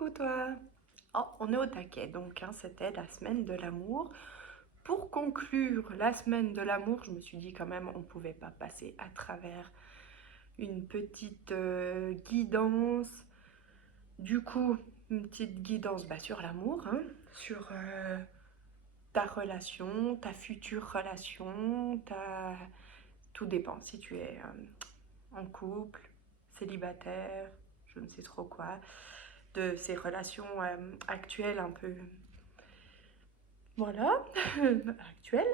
Coucou toi! Oh, on est au taquet, donc c'était la semaine de l'amour. Pour conclure la semaine de l'amour, je me suis dit quand même on ne pouvait pas passer à travers une petite guidance. Du coup, une petite guidance sur l'amour, sur ta relation, ta future relation, tout dépend si tu es en couple, célibataire, je ne sais trop quoi, de ces relations actuelles un peu, voilà, actuelles.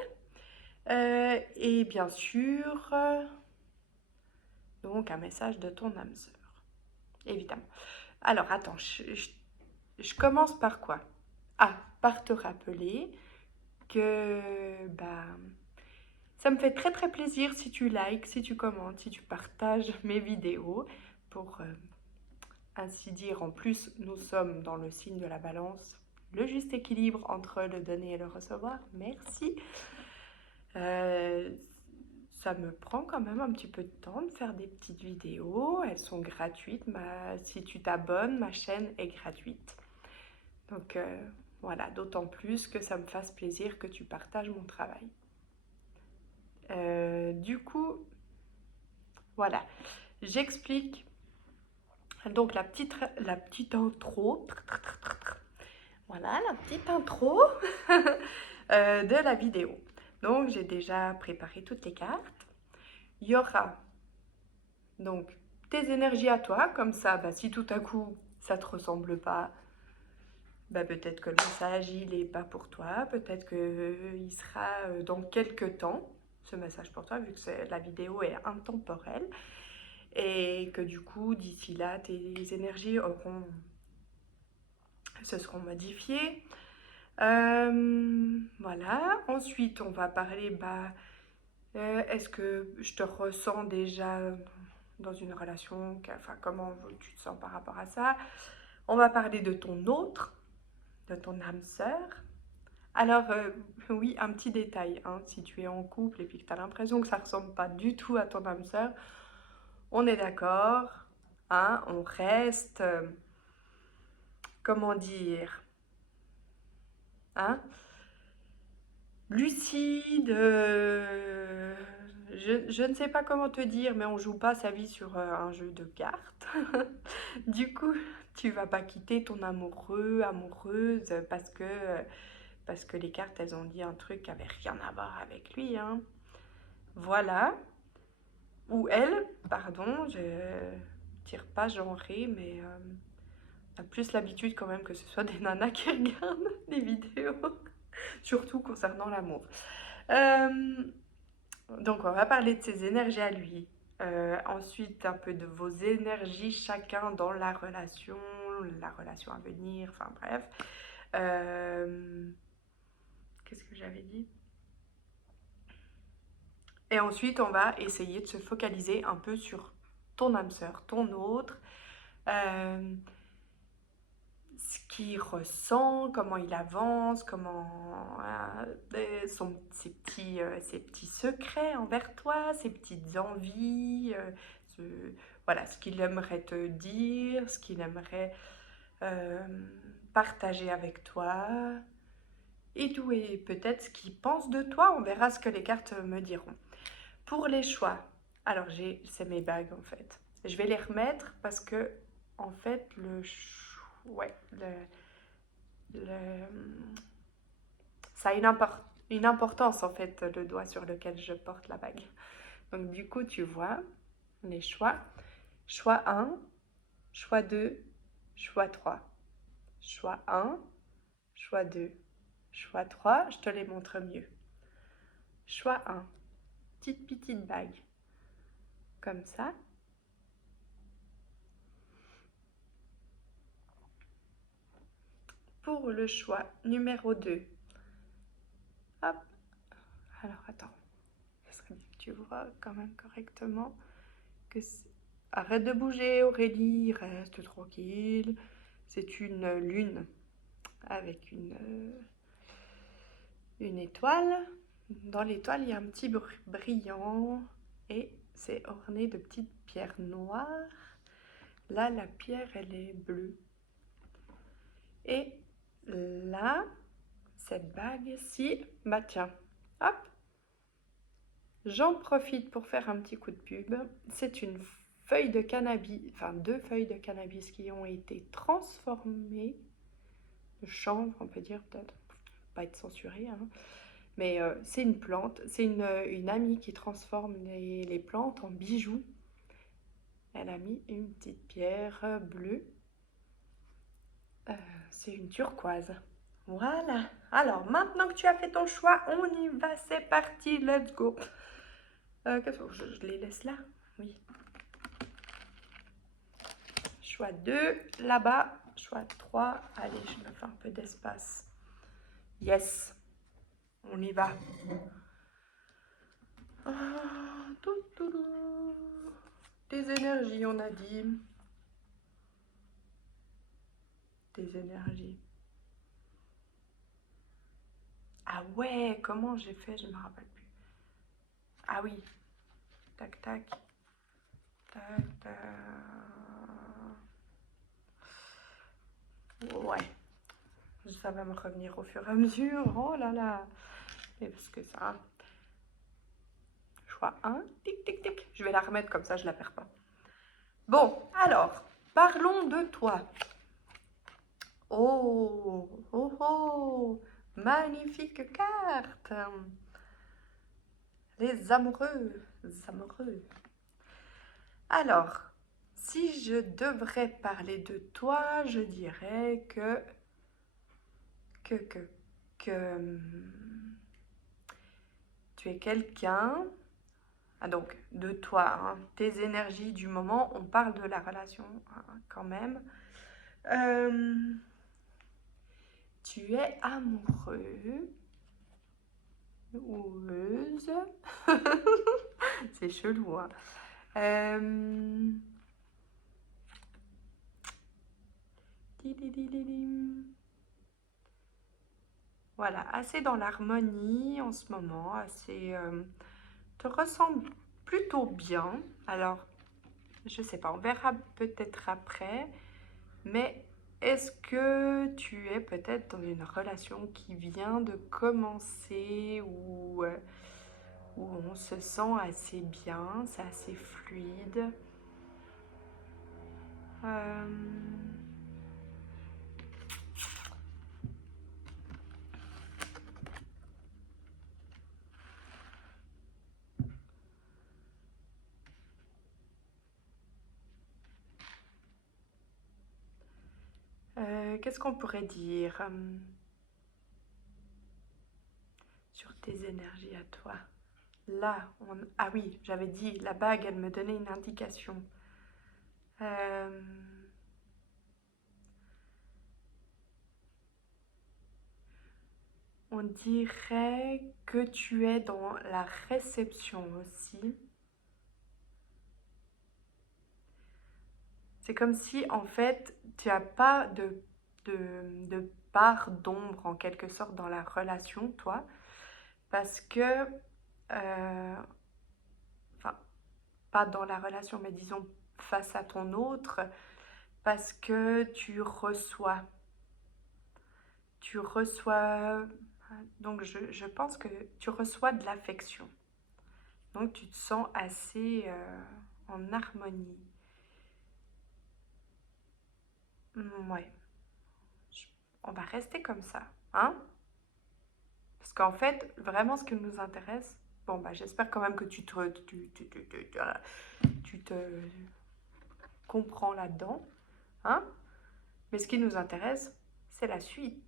Et bien sûr, donc un message de ton âme sœur, évidemment. Alors attends, je commence par quoi? Ah, par te rappeler que ça me fait très très plaisir si tu likes, si tu commentes, si tu partages mes vidéos pour ainsi dire. En plus, nous sommes dans le signe de la balance, le juste équilibre entre le donner et le recevoir. Merci. Ça me prend quand même un petit peu de temps de faire des petites vidéos. Elles sont gratuites. Si tu t'abonnes, ma chaîne est gratuite. Donc voilà, d'autant plus que ça me fasse plaisir que tu partages mon travail. Du coup, voilà, j'explique donc la petite intro. Voilà, la petite intro de la vidéo. Donc, j'ai déjà préparé toutes les cartes. Il y aura donc tes énergies à toi, comme ça, si tout à coup ça te ressemble pas, peut-être que le message il est pas pour toi, peut-être qu'il sera dans quelques temps, ce message pour toi, vu que la vidéo est intemporelle, et que du coup, d'ici là, tes énergies se seront modifiées. Voilà, ensuite on va parler, est-ce que je te ressens déjà dans une relation, enfin comment tu te sens par rapport à ça. On va parler de ton autre, de ton âme sœur. Alors oui, un petit détail, si tu es en couple et puis que tu as l'impression que ça ne ressemble pas du tout à ton âme sœur, on est d'accord, on reste, comment dire, lucide, je ne sais pas comment te dire, mais on joue pas sa vie sur un jeu de cartes. Du coup, tu vas pas quitter ton amoureux, amoureuse, parce que les cartes, elles ont dit un truc qui avait rien à voir avec lui. Voilà. Ou elle, pardon, je tire pas genré, mais on a plus l'habitude quand même que ce soit des nanas qui regardent des vidéos, surtout concernant l'amour. Donc on va parler de ses énergies à lui. Ensuite, un peu de vos énergies chacun dans la relation à venir, enfin bref. Qu'est-ce que j'avais dit? Et ensuite, on va essayer de se focaliser un peu sur ton âme sœur, ton autre, ce qu'il ressent, comment il avance, ses petits secrets envers toi, ses petites envies, voilà, ce qu'il aimerait te dire, ce qu'il aimerait partager avec toi, et tout, et peut-être ce qu'il pense de toi. On verra ce que les cartes me diront. Pour les choix, alors c'est mes bagues en fait. Je vais les remettre parce que en fait ça a une importance en fait, le doigt sur lequel je porte la bague. Donc du coup tu vois les choix. Choix 1, choix 2, choix 3. Choix 1, choix 2, choix 3, je te les montre mieux. Choix 1, petite bague, comme ça. Pour le choix numéro 2, hop, alors attends, ce serait bien que tu vois quand même correctement que arrête de bouger Aurélie, reste tranquille. C'est une lune avec une étoile. Dans l'étoile, il y a un petit brillant et c'est orné de petites pierres noires. Là, la pierre, elle est bleue. Et là, cette bague-ci, bah tiens, hop, j'en profite pour faire un petit coup de pub. C'est une feuille de cannabis, enfin 2 feuilles de cannabis qui ont été transformées, de chanvre, on peut dire peut-être, pas être censuré, hein. Mais c'est une plante, c'est une amie qui transforme les plantes en bijoux. Elle a mis une petite pierre bleue, c'est une turquoise. Voilà. Alors, maintenant que tu as fait ton choix, on y va, c'est parti, let's go. Je les laisse là? Oui. Choix 2, là-bas. Choix 3, allez, je me fais un peu d'espace. Yes, on y va. Ah, Des énergies, on a dit. Des énergies. Ah ouais, comment j'ai fait? Je me rappelle plus. Ah oui. Tac, tac. Tac, tac. Ouais. Ça va me revenir au fur et à mesure. Oh là là. Et parce que ça... Choix 1. Tic, tic, tic. Je vais la remettre comme ça, je la perds pas. Bon, alors, parlons de toi. Oh, oh, oh. Magnifique carte. Les amoureux. Amoureux. Alors, si je devrais parler de toi, je dirais que tu es quelqu'un. Ah donc, de toi, hein, tes énergies du moment, on parle de la relation hein, quand même. Tu es amoureux, heureuse. C'est chelou, hein. Voilà, assez dans l'harmonie en ce moment, assez... te ressemble plutôt bien. Alors, je sais pas, on verra peut-être après. Mais est-ce que tu es peut-être dans une relation qui vient de commencer où on se sent assez bien, c'est assez fluide? Qu'est-ce qu'on pourrait dire sur tes énergies à toi? Là, ah oui, j'avais dit, la bague, elle me donnait une indication. On dirait que tu es dans la réception aussi. C'est comme si, en fait, tu n'as pas de part d'ombre, en quelque sorte, dans la relation, toi, parce que, enfin, pas dans la relation, mais disons face à ton autre, parce que tu reçois, donc je pense que tu reçois de l'affection. Donc tu te sens assez en harmonie. Ouais, on va rester comme ça, hein? Parce qu'en fait, vraiment ce qui nous intéresse, bon bah j'espère quand même que tu te comprends là-dedans, hein? Mais ce qui nous intéresse, c'est la suite.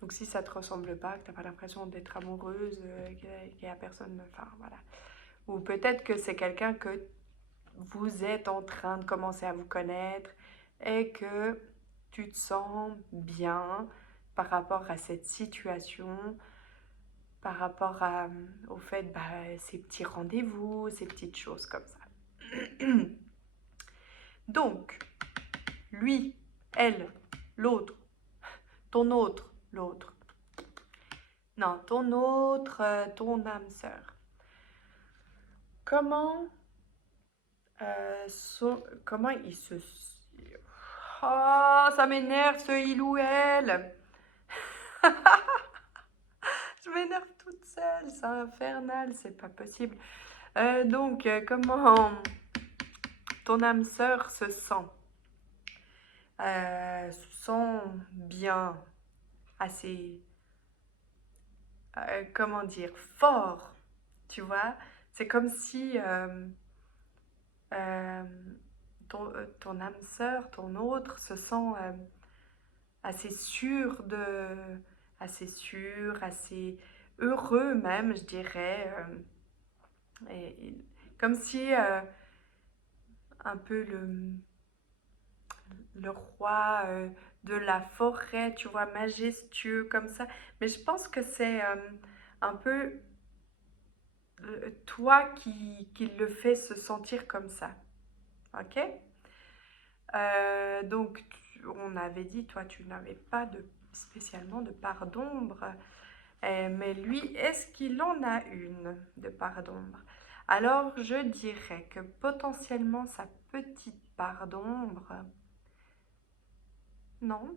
Donc si ça te ressemble pas, que t'as pas l'impression d'être amoureuse, qu'il y a personne, enfin voilà. Ou peut-être que c'est quelqu'un que vous êtes en train de commencer à vous connaître et que tu te sens bien par rapport à cette situation, par rapport au fait, bah, ces petits rendez-vous, ces petites choses comme ça. Donc, lui, elle, l'autre, ton autre, l'autre. Non, ton autre, ton âme sœur. Comment, comment il se... Oh, ça m'énerve ce il ou elle. Je m'énerve toute seule, c'est infernal, c'est pas possible. Donc, comment ton âme sœur se sent? Se sent bien, assez, comment dire, fort, tu vois? C'est comme si euh, ton âme sœur, ton autre, se sent assez sûr assez sûr, assez heureux même, je dirais. Comme si un peu le roi de la forêt, tu vois, majestueux comme ça. Mais je pense que c'est un peu toi qui le fait se sentir comme ça. Ok? Donc, on avait dit, toi, tu n'avais pas spécialement de part d'ombre. Mais lui, est-ce qu'il en a une de part d'ombre? Alors, je dirais que potentiellement sa petite part d'ombre. Non,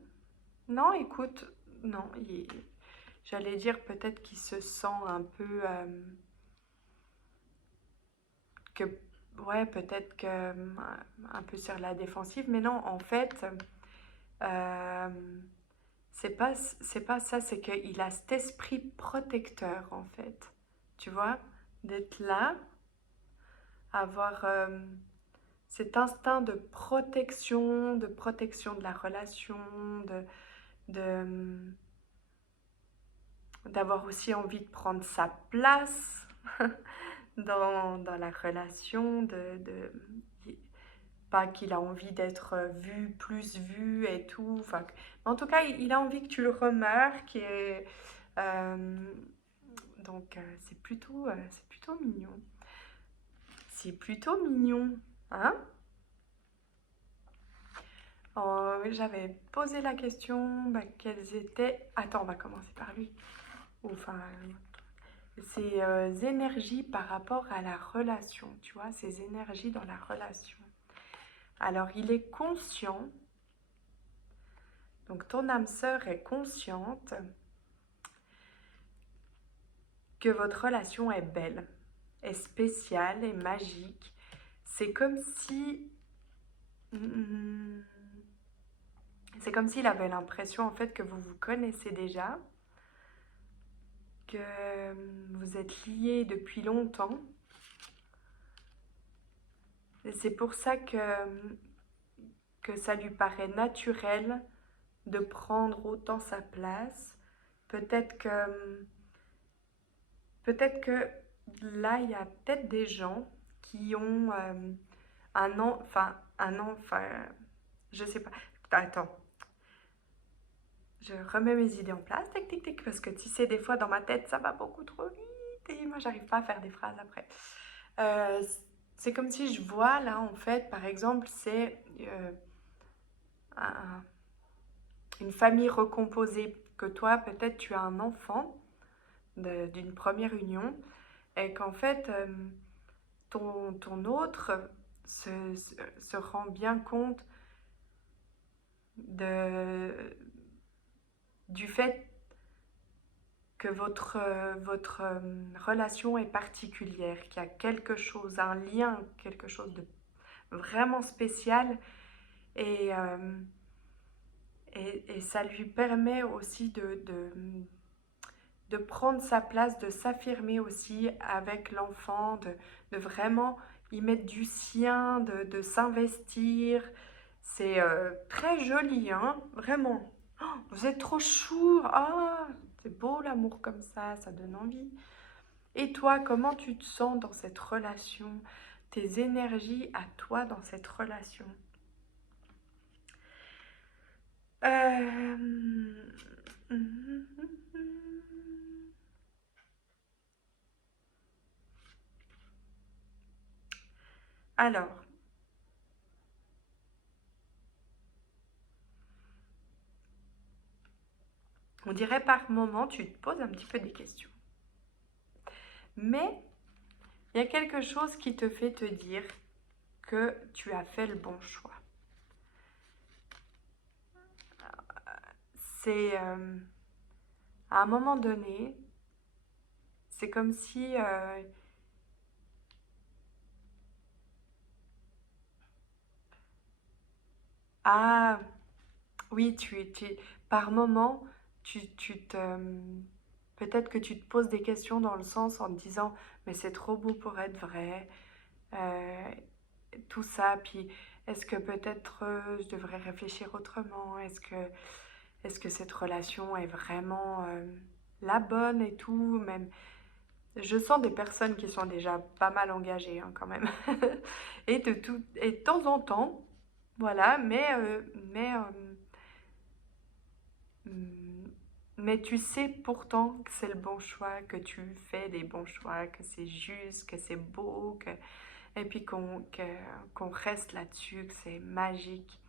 non, écoute, non, j'allais dire peut-être qu'il se sent un peu que, ouais, peut-être que un peu sur la défensive, mais non, en fait, euh, c'est pas ça, c'est qu'il a cet esprit protecteur, en fait, tu vois, d'être là, avoir cet instinct de protection de la relation, de d'avoir aussi envie de prendre sa place dans la relation, pas qu'il a envie d'être vu, plus vu et tout. Enfin, mais en tout cas, il a envie que tu le remarques et euh, donc c'est plutôt mignon. C'est plutôt mignon, hein? J'avais posé la question, bah, quelles étaient... Attends, on va commencer par lui. Enfin, ses énergies par rapport à la relation, tu vois, ses énergies dans la relation. Alors, il est conscient, donc ton âme sœur est consciente que votre relation est belle, est spéciale, est magique. C'est comme si... C'est comme s'il avait l'impression en fait que vous vous connaissez déjà, que vous êtes liés depuis longtemps. Et c'est pour ça que ça lui paraît naturel de prendre autant sa place. Peut-être que, peut-être que là, il y a peut-être des gens qui ont enfin, je sais pas. Attends, je remets mes idées en place, tic, tic, tic, parce que tu sais, des fois, dans ma tête, ça va beaucoup trop vite et moi, j'arrive pas à faire des phrases après. Euh, c'est comme si je vois, là, en fait, par exemple, c'est un, une famille recomposée, que toi, peut-être, tu as un enfant d'une première union et qu'en fait, ton autre se rend bien compte de, du fait que votre relation est particulière, qu'il y a quelque chose, un lien, quelque chose de vraiment spécial et, et ça lui permet aussi de prendre sa place, de s'affirmer aussi avec l'enfant, de vraiment y mettre du sien, de s'investir. C'est très joli, hein, vraiment. Oh, vous êtes trop chou. Ah, c'est beau l'amour comme ça donne envie. Et toi, comment tu te sens dans cette relation? Tes énergies à toi dans cette relation? Euh... Alors, on dirait par moment, tu te poses un petit peu des questions. Mais il y a quelque chose qui te fait te dire que tu as fait le bon choix. c'est à un moment donné, c'est comme si ah oui, par moment, tu te peut-être que tu te poses des questions dans le sens en te disant mais c'est trop beau pour être vrai, euh, tout ça, puis est-ce que peut-être je devrais réfléchir autrement, est-ce que cette relation est vraiment la bonne et tout, même je sens des personnes qui sont déjà pas mal engagées hein, quand même. Et de temps en temps, voilà, mm, mais tu sais pourtant que c'est le bon choix, que tu fais des bons choix, que c'est juste, que c'est beau, et puis qu'on reste là-dessus, que c'est magique.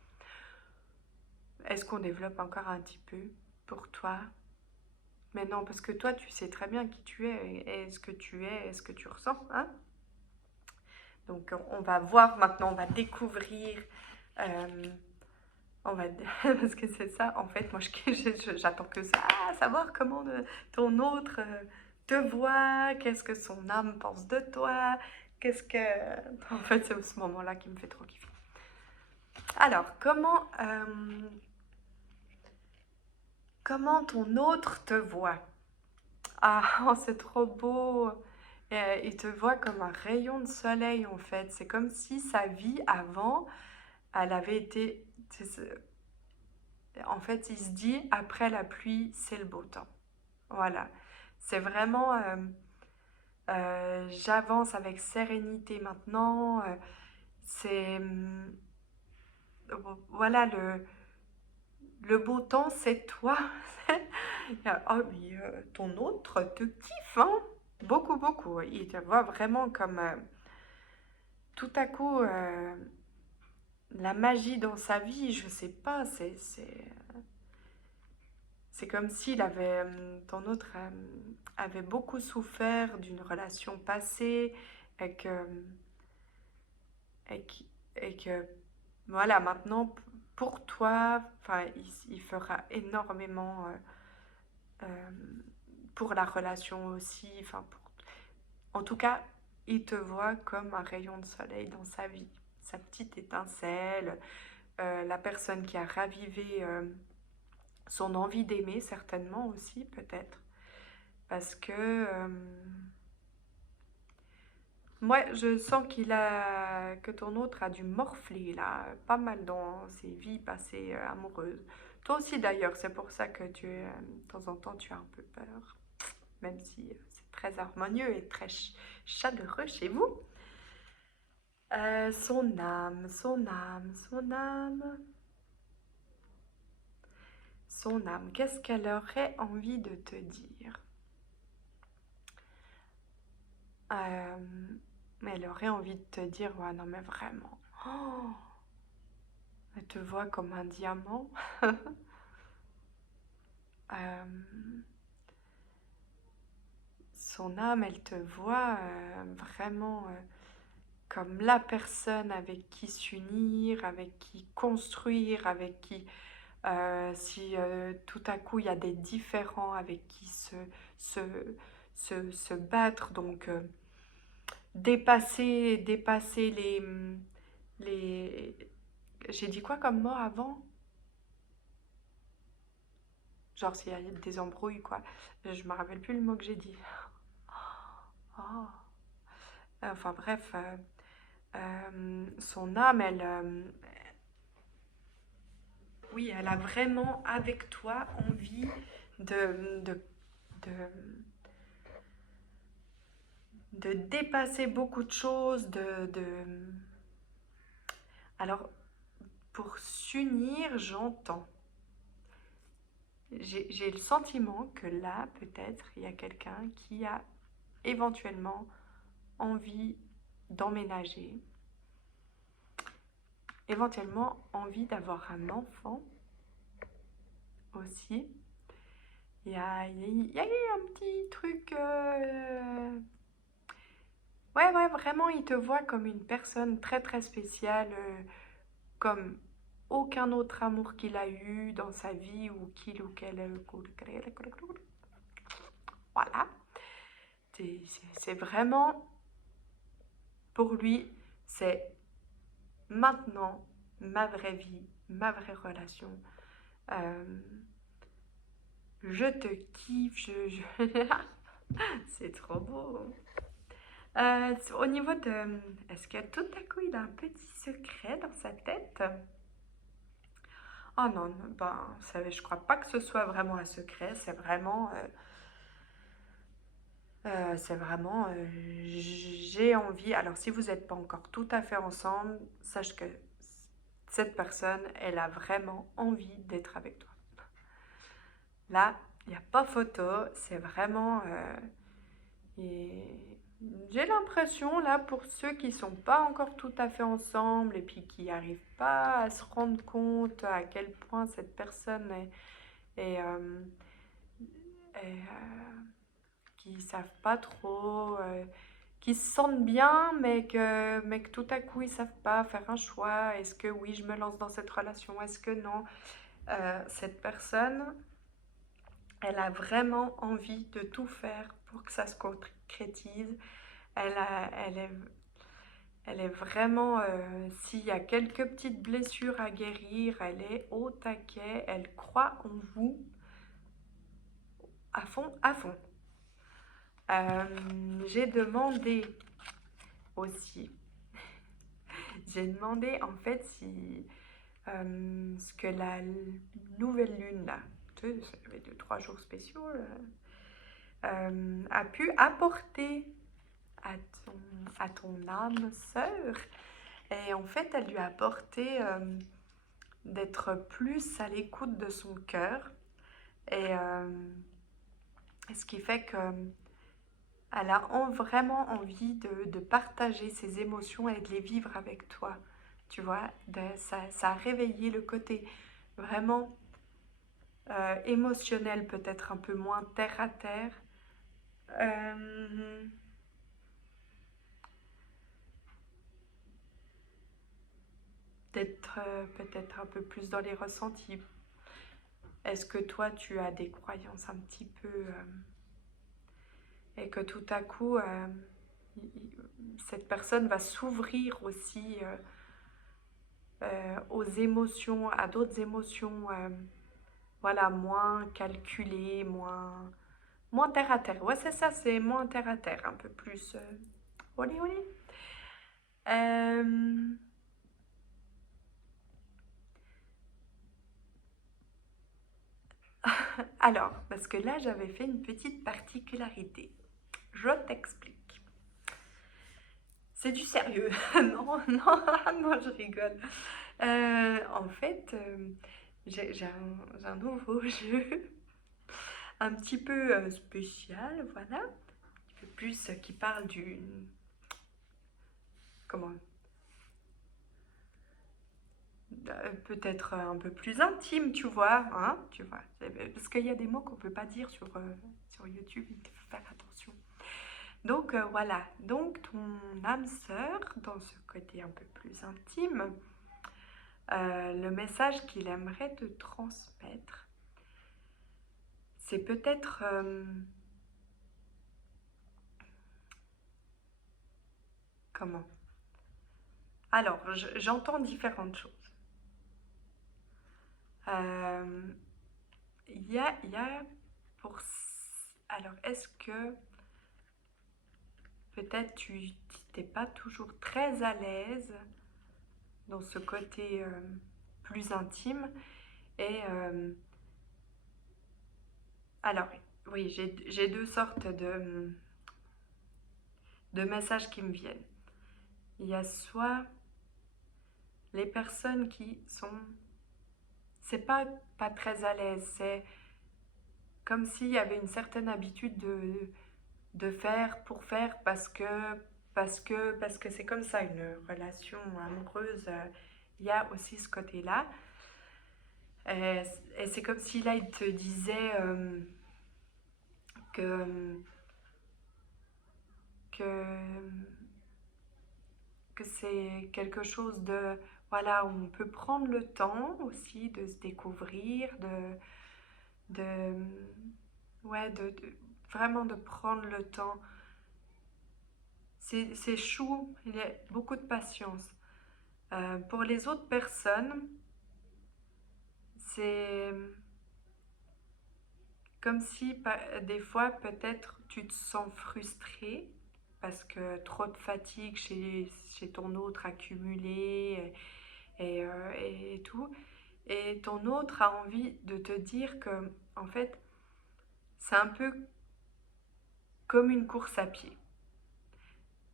Est-ce qu'on développe encore un petit peu pour toi? Mais non, parce que toi, tu sais très bien qui tu es, et ce que tu es, et ce que tu ressens, hein? Donc, on va voir maintenant, on va découvrir, euh, on va, parce que c'est ça, en fait, moi, j'attends que ça, savoir comment ton autre te voit, qu'est-ce que son âme pense de toi, qu'est-ce que... En fait, c'est ce moment-là qui me fait trop kiffer. Alors, comment ton autre te voit? Ah, oh, c'est trop beau. Il te voit comme un rayon de soleil en fait. C'est comme si sa vie avant, elle avait été... En fait, il se dit, après la pluie, c'est le beau temps. Voilà. C'est vraiment... j'avance avec sérénité maintenant. C'est... voilà, le beau temps, c'est toi. Oh, mais ton autre te kiffe, hein? Beaucoup, beaucoup. Il te voit vraiment comme tout à coup la magie dans sa vie. Je sais pas, c'est comme s'il avait, ton autre avait beaucoup souffert d'une relation passée et et que, et que voilà, maintenant, pour toi, enfin, il fera énormément euh, pour la relation aussi. Enfin, en tout cas, il te voit comme un rayon de soleil dans sa vie, sa petite étincelle, la personne qui a ravivé son envie d'aimer, certainement aussi, peut-être. Parce que moi, je sens que ton autre a dû morfler, là, pas mal dans ses vies passées amoureuses. Toi aussi, d'ailleurs, c'est pour ça que de temps en temps, tu as un peu peur, même si c'est très harmonieux et très chaleureux chez vous. Son âme, son âme, son âme, son âme, qu'est-ce qu'elle aurait envie de te dire? Elle aurait envie de te dire, ouais, non mais vraiment, oh, elle te voit comme un diamant. Euh, Son âme, elle te voit vraiment comme la personne avec qui s'unir, avec qui construire, avec qui, si tout à coup il y a des différends, avec qui se, se battre, donc dépasser les... J'ai dit quoi comme mot avant? Genre s'il y a des embrouilles, quoi. Je me rappelle plus le mot que j'ai dit. Oh. Enfin bref, son âme, oui, elle a vraiment avec toi envie de, de dépasser beaucoup de choses, Alors, pour s'unir, j'entends. J'ai le sentiment que là, peut-être, il y a quelqu'un qui a éventuellement envie d'emménager, éventuellement envie d'avoir un enfant aussi. Il y a eu un petit truc. Ouais, vraiment, il te voit comme une personne très très spéciale, comme aucun autre amour qu'il a eu dans sa vie ou qu'il ou qu'elle... Voilà. C'est vraiment, pour lui, c'est maintenant ma vraie vie, ma vraie relation. Euh, je te kiffe, c'est trop beau. Au niveau de... Est-ce que tout à coup il a un petit secret dans sa tête? Oh non, ben, je crois pas que ce soit vraiment un secret, c'est vraiment, j'ai envie. Alors, si vous n'êtes pas encore tout à fait ensemble, sache que cette personne, elle a vraiment envie d'être avec toi. Là, il n'y a pas photo, c'est vraiment... j'ai l'impression, là, pour ceux qui sont pas encore tout à fait ensemble et puis qui n'arrivent pas à se rendre compte à quel point cette personne est, qui savent pas trop, qui se sentent bien, mais que tout à coup ils savent pas faire un choix. Est-ce que oui, je me lance dans cette relation? Est-ce que non? Cette personne, elle a vraiment envie de tout faire pour que ça se concrétise. Elle est, elle est vraiment, s'il y a quelques petites blessures à guérir, elle est au taquet, elle croit en vous à fond, à fond. J'ai demandé aussi, j'ai demandé en fait si ce que la nouvelle lune, là, tu sais, ça fait 2-3 jours spéciaux, a pu apporter à à ton âme sœur. Et en fait, elle lui a apporté d'être plus à l'écoute de son cœur. Et ce qui fait que elle a vraiment envie de partager ses émotions et de les vivre avec toi. Tu vois, ça a réveillé le côté vraiment émotionnel, peut-être un peu moins terre à terre. Euh, D'être peut-être un peu plus dans les ressentis. Est-ce que toi, tu as des croyances un petit peu... et que tout à coup, cette personne va s'ouvrir aussi aux émotions, à d'autres émotions, voilà, moins calculées, moins terre à terre. Ouais, c'est ça, c'est moins terre à terre, un peu plus. Olé, olé. Euh, alors, parce que là, j'avais fait une petite particularité. Je t'explique. C'est du sérieux. Non, non, non, je rigole. En fait, j'ai un nouveau jeu, un petit peu spécial, voilà. Un peu plus qui parle du... Comment? Peut-être un peu plus intime, tu vois, hein, tu vois. Parce qu'il y a des mots qu'on peut pas dire sur YouTube, il faut faire attention. Donc voilà, donc ton âme sœur, dans ce côté un peu plus intime, le message qu'il aimerait te transmettre, c'est peut-être... comment? Alors, j'entends différentes choses. Euh, il y a pour... Alors, est-ce que peut-être tu n'es pas toujours très à l'aise dans ce côté plus intime et alors, oui, j'ai deux sortes de messages qui me viennent. Il y a soit les personnes qui sont... C'est pas très à l'aise, c'est comme s'il y avait une certaine habitude de faire pour faire parce que c'est comme ça une relation amoureuse. Il y a aussi ce côté-là. Et c'est comme si là il te disait que, que, que c'est quelque chose de... voilà, on peut prendre le temps aussi de se découvrir, de, ouais, vraiment de prendre le temps. C'est chou, il y a beaucoup de patience. Pour les autres personnes, c'est comme si des fois peut-être tu te sens frustré parce que trop de fatigue chez ton autre accumulé et tout. Et ton autre a envie de te dire que, en fait, c'est un peu comme une course à pied.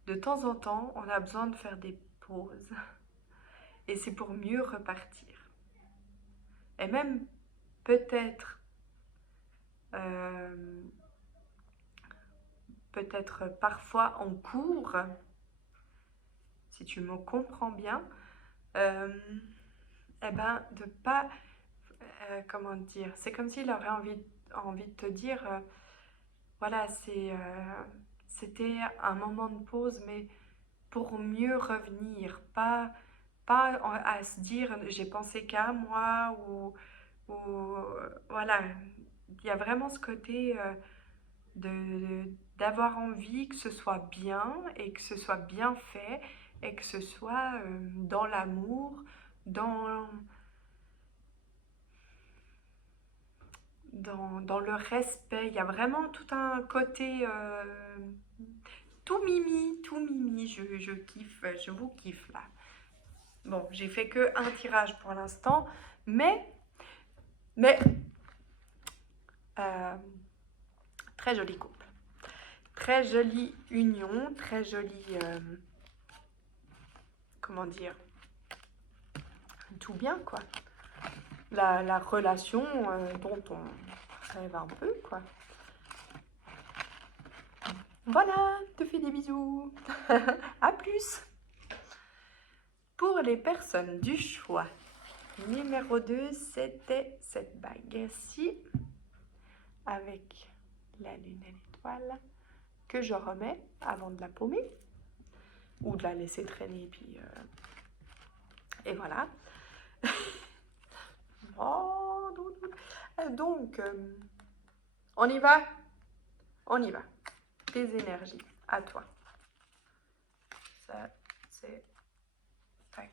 De temps en temps, on a besoin de faire des pauses. Et c'est pour mieux repartir. Et même peut-être, euh, peut-être parfois en cours, si tu me comprends bien, euh, eh ben, de pas, comment dire, c'est comme s'il aurait envie de te dire, voilà, c'était un moment de pause, mais pour mieux revenir, pas à se dire j'ai pensé qu'à moi ou voilà, il y a vraiment ce côté d'avoir envie que ce soit bien et que ce soit bien fait et que ce soit dans l'amour, dans, dans le respect. Il y a vraiment tout un côté tout mimi, je kiffe, je vous kiffe là. Bon, j'ai fait que un tirage pour l'instant, mais euh, très joli couple. Très jolie union, très jolie, comment dire, tout bien quoi. La relation dont on rêve un peu quoi. Voilà, te fais des bisous. À plus. Pour les personnes du choix, numéro 2, c'était cette bague-ci avec la lune et l'étoile que je remets avant de la paumer ou de la laisser traîner et voilà. Oh, donc, on y va. On y va. Tes énergies, à toi. Ça, c'est tac,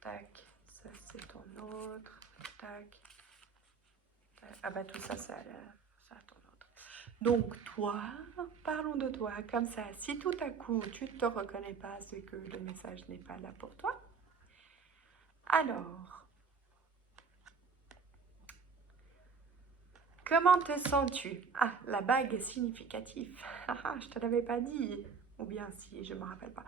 tac. Ça, c'est ton autre. Tac, tac. Ah bah tout ça, ça ton autre. Donc toi, parlons de toi. Comme ça, si tout à coup tu ne te reconnais pas, c'est que le message n'est pas là pour toi. Alors, comment te sens-tu? Ah, la bague est significative. Ah, je te l'avais pas dit. Ou bien si, je me rappelle pas.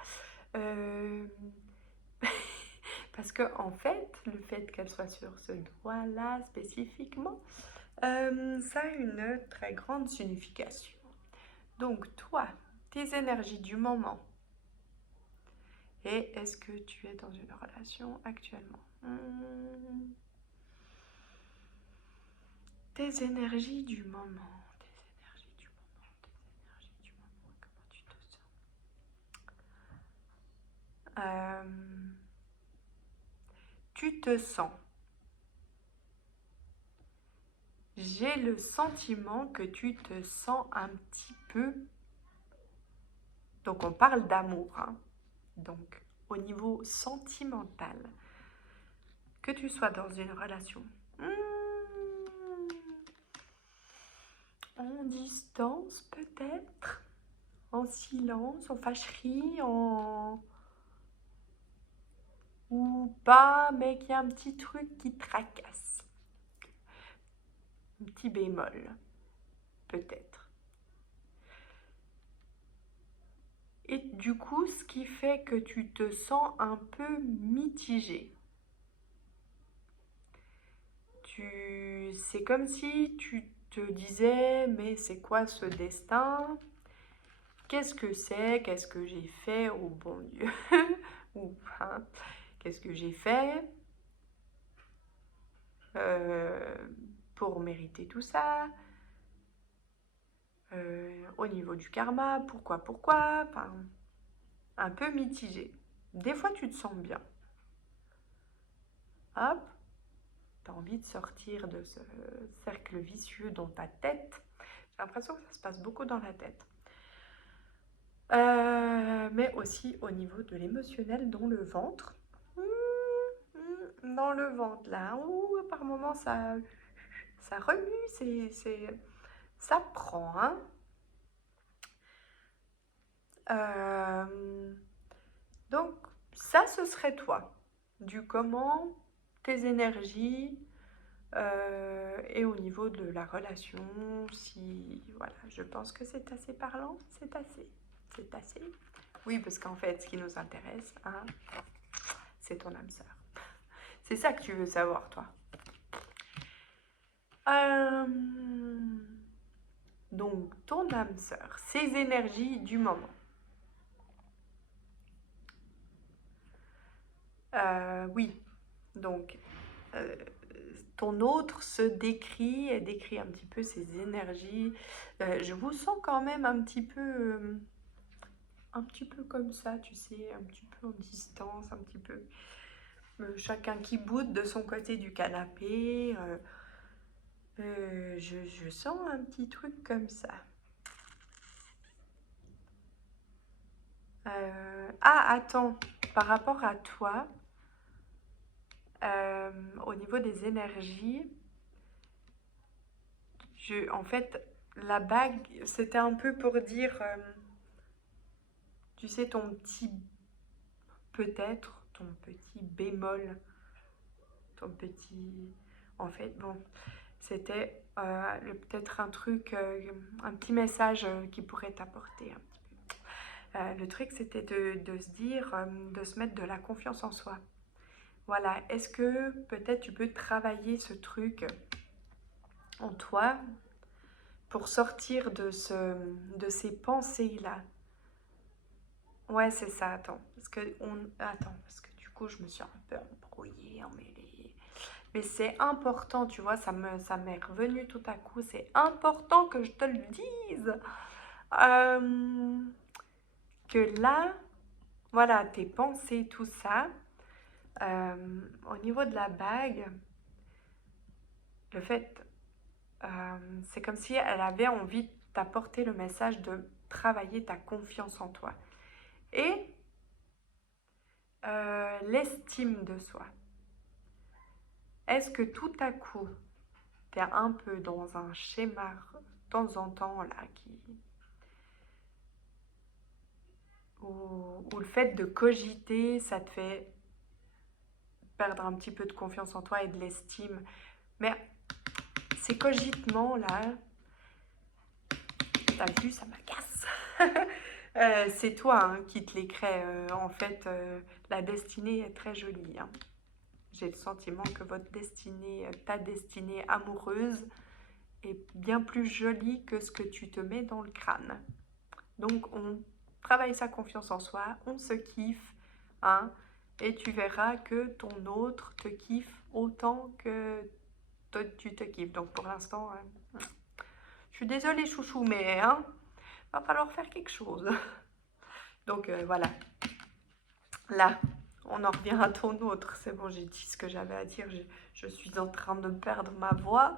Parce que en fait, le fait qu'elle soit sur ce doigt-là spécifiquement, ça a une très grande signification. Donc toi, tes énergies du moment. Et est-ce que tu es dans une relation actuellement? Tes énergies du moment. Tes énergies du moment. Tes énergies du moment. Comment tu te sens? Tu te sens. J'ai le sentiment que tu te sens un petit peu. Donc on parle d'amour, hein. Donc au niveau sentimental, que tu sois dans une relation en distance peut-être, en silence, en fâcherie, ou pas, mais qu'il y a un petit truc qui tracasse. Un petit bémol, peut-être. Et du coup, ce qui fait que tu te sens un peu mitigé. C'est comme si tu te disais, mais c'est quoi ce destin? Qu'est-ce que c'est? Qu'est-ce que j'ai fait? Oh bon Dieu! Ou hein, qu'est-ce que j'ai fait euh, pour mériter tout ça? Au niveau du karma, pourquoi? Enfin, un peu mitigé. Des fois, tu te sens bien. hop, tu as envie de sortir de ce cercle vicieux dans ta tête. J'ai l'impression que ça se passe beaucoup dans la tête. Mais aussi au niveau de l'émotionnel, dans le ventre. Dans le ventre, là. Ouh, par moments, ça remue, ça prend, hein. Donc, ça, ce serait toi. Du comment, tes énergies, et au niveau de la relation, si... Voilà, je pense que c'est assez parlant, c'est assez. C'est assez. Oui, parce qu'en fait, ce qui nous intéresse, hein, c'est ton âme sœur. C'est ça que tu veux savoir, toi. Donc, ton âme sœur, ses énergies du moment. Oui, donc, ton autre se décrit, elle décrit un petit peu ses énergies. Je vous sens quand même un petit peu comme ça, tu sais, un petit peu en distance, un petit peu chacun qui boude de son côté du canapé. Je sens un petit truc comme ça. Ah, attends, par rapport à toi, au niveau des énergies, en fait, la bague, c'était un peu pour dire, tu sais, ton petit, peut-être, ton petit bémol, ton petit... En fait, bon, c'était peut-être un truc, un petit message qui pourrait t'apporter un petit peu. Le truc, c'était de se dire, de se mettre de la confiance en soi. Voilà, est-ce que peut-être tu peux travailler ce truc en toi pour sortir de ces pensées-là? Ouais, c'est ça, attends. Attends, parce que du coup, je me suis un peu embrouillée, emmêlée. Mais c'est important, tu vois, ça m'est revenu tout à coup. C'est important que je te le dise. Euh, que là, voilà, tes pensées, tout ça, au niveau de la bague, le fait, c'est comme si elle avait envie de t'apporter le message de travailler ta confiance en toi. Et l'estime de soi. Est-ce que tout à coup, tu es un peu dans un schéma de temps en temps là, où le fait de cogiter, ça te fait perdre un petit peu de confiance en toi et de l'estime. Mais ces cogitements là, t'as vu, ça m'agace. C'est toi hein, qui te les crée. En fait, la destinée est très jolie. Hein. J'ai le sentiment que votre destinée, ta destinée amoureuse, est bien plus jolie que ce que tu te mets dans le crâne. Donc, on travaille sa confiance en soi, on se kiffe, hein, et tu verras que ton autre te kiffe autant que toi, tu te kiffes. Donc, pour l'instant, je suis désolée, chouchou, mais hein, va falloir faire quelque chose. Donc, voilà. Là, on en revient à ton autre. C'est bon, j'ai dit ce que j'avais à dire. Je suis en train de perdre ma voix.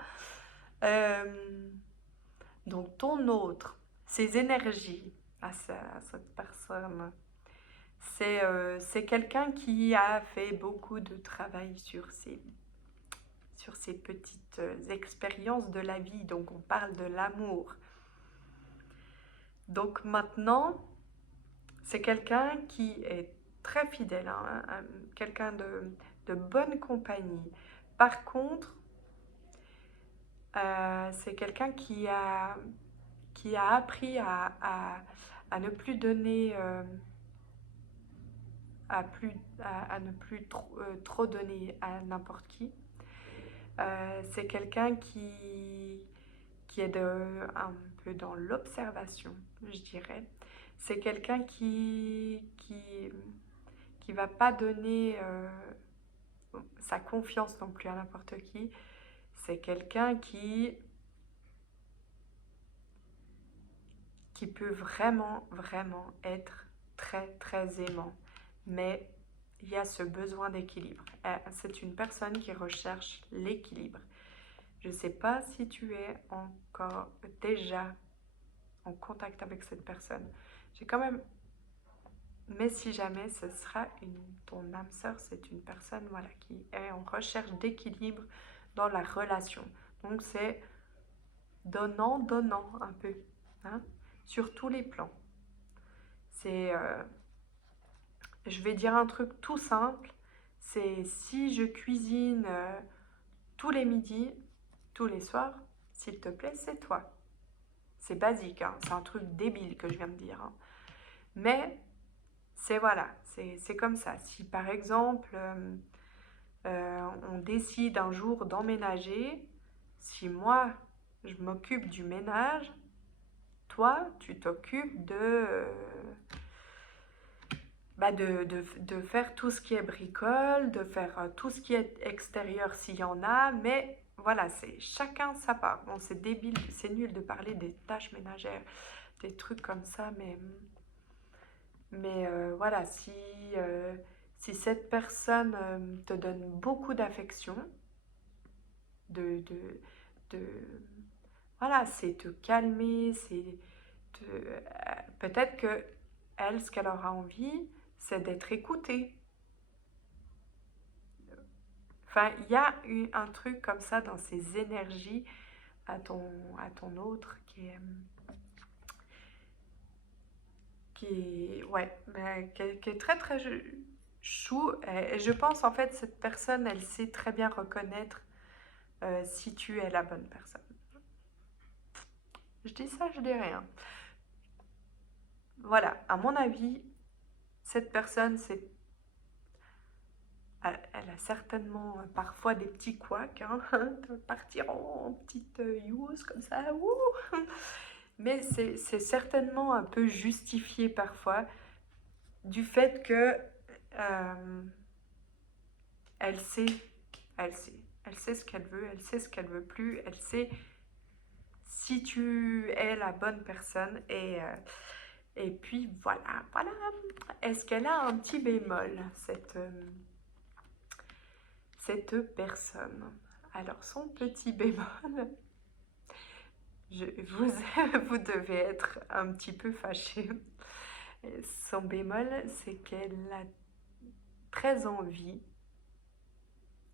Donc, ton autre, ses énergies à cette personne, c'est quelqu'un qui a fait beaucoup de travail sur ses petites expériences de la vie. Donc, on parle de l'amour. Donc, maintenant, c'est quelqu'un qui est très fidèle, hein, quelqu'un de bonne compagnie. Par contre, c'est quelqu'un qui a appris à ne plus donner, à ne plus trop donner à n'importe qui. C'est quelqu'un qui est un peu dans l'observation, je dirais. C'est quelqu'un qui va pas donner sa confiance non plus à n'importe qui. C'est quelqu'un qui peut vraiment, vraiment être très, très aimant. Mais il y a ce besoin d'équilibre. C'est une personne qui recherche l'équilibre. Je ne sais pas si tu es encore déjà en contact avec cette personne. J'ai quand même... Mais si jamais ce sera ton âme sœur, c'est une personne voilà, qui est en recherche d'équilibre dans la relation. Donc c'est donnant, donnant un peu, hein, sur tous les plans. C'est, je vais dire un truc tout simple, c'est si je cuisine tous les midis, tous les soirs, s'il te plaît, c'est toi. C'est basique, hein, c'est un truc débile que je viens de dire. Hein. Mais c'est voilà, c'est comme ça. Si par exemple, on décide un jour d'emménager, si moi, je m'occupe du ménage, toi, tu t'occupes de faire tout ce qui est bricole, de faire tout ce qui est extérieur s'il y en a, mais voilà, c'est chacun sa part. Bon, c'est débile, c'est nul de parler des tâches ménagères, des trucs comme ça, mais voilà, si cette personne te donne beaucoup d'affection, de, de, de, voilà, c'est te calmer, peut-être que elle, ce qu'elle aura envie, c'est d'être écoutée. Enfin, il y a eu un truc comme ça dans ces énergies à ton autre ouais, qui est très très chou. Et je pense en fait cette personne, elle sait très bien reconnaître si tu es la bonne personne. Je dis ça, je dis rien. Voilà, à mon avis, cette personne, elle a certainement parfois des petits couacs, hein, de partir en petite use comme ça, ouh. Mais c'est certainement un peu justifié parfois du fait que elle sait, elle sait, elle sait ce qu'elle veut, elle sait ce qu'elle veut plus, elle sait si tu es la bonne personne et puis voilà, voilà. Est-ce qu'elle a un petit bémol, cette personne? Alors, son petit bémol, vous, vous devez être un petit peu fâché. Son bémol, c'est qu'elle a très envie,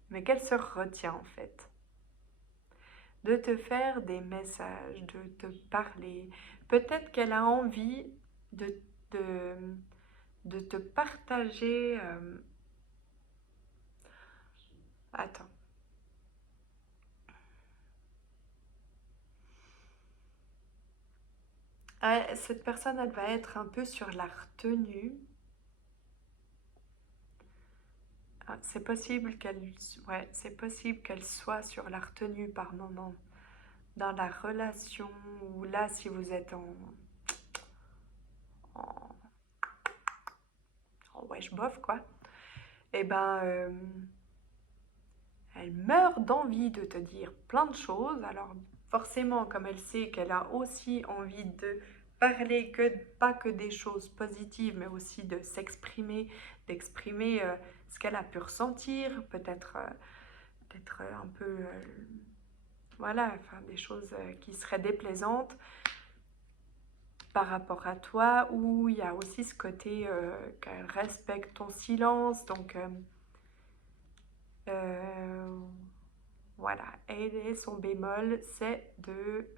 mais qu'elle se retient en fait, de te faire des messages, de te parler. Peut-être qu'elle a envie de, de te partager... Attends. Cette personne, elle va être un peu sur la retenue. C'est possible c'est possible qu'elle soit sur la retenue par moment dans la relation ou là, si vous êtes en, en wesh bof, quoi. Et ben, elle meurt d'envie de te dire plein de choses. Alors, forcément, comme elle sait qu'elle a aussi envie de parler, pas que des choses positives, mais aussi de s'exprimer, d'exprimer ce qu'elle a pu ressentir, peut-être un peu, voilà, enfin, des choses qui seraient déplaisantes par rapport à toi, ou il y a aussi ce côté qu'elle respecte ton silence, donc voilà, et son bémol, c'est de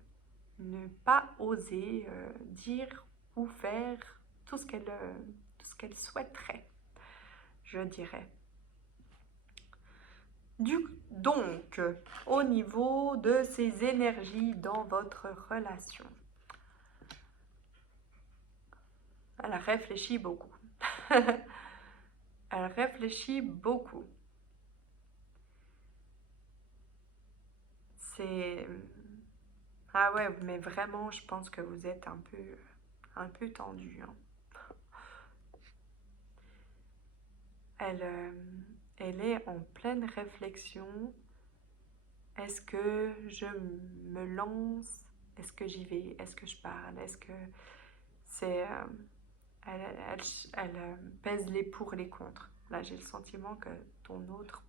ne pas oser dire ou faire tout ce qu'elle souhaiterait, je dirais. Donc, au niveau de ces énergies dans votre relation, elle réfléchit beaucoup. Elle réfléchit beaucoup. C'est... Ah ouais, mais vraiment, je pense que vous êtes un peu tendu. Hein. Elle, elle est en pleine réflexion. Est-ce que je me lance? Est-ce que j'y vais? Est-ce que je parle? Est-ce que c'est... elle pèse les pour et les contre. Là, j'ai le sentiment que ton autre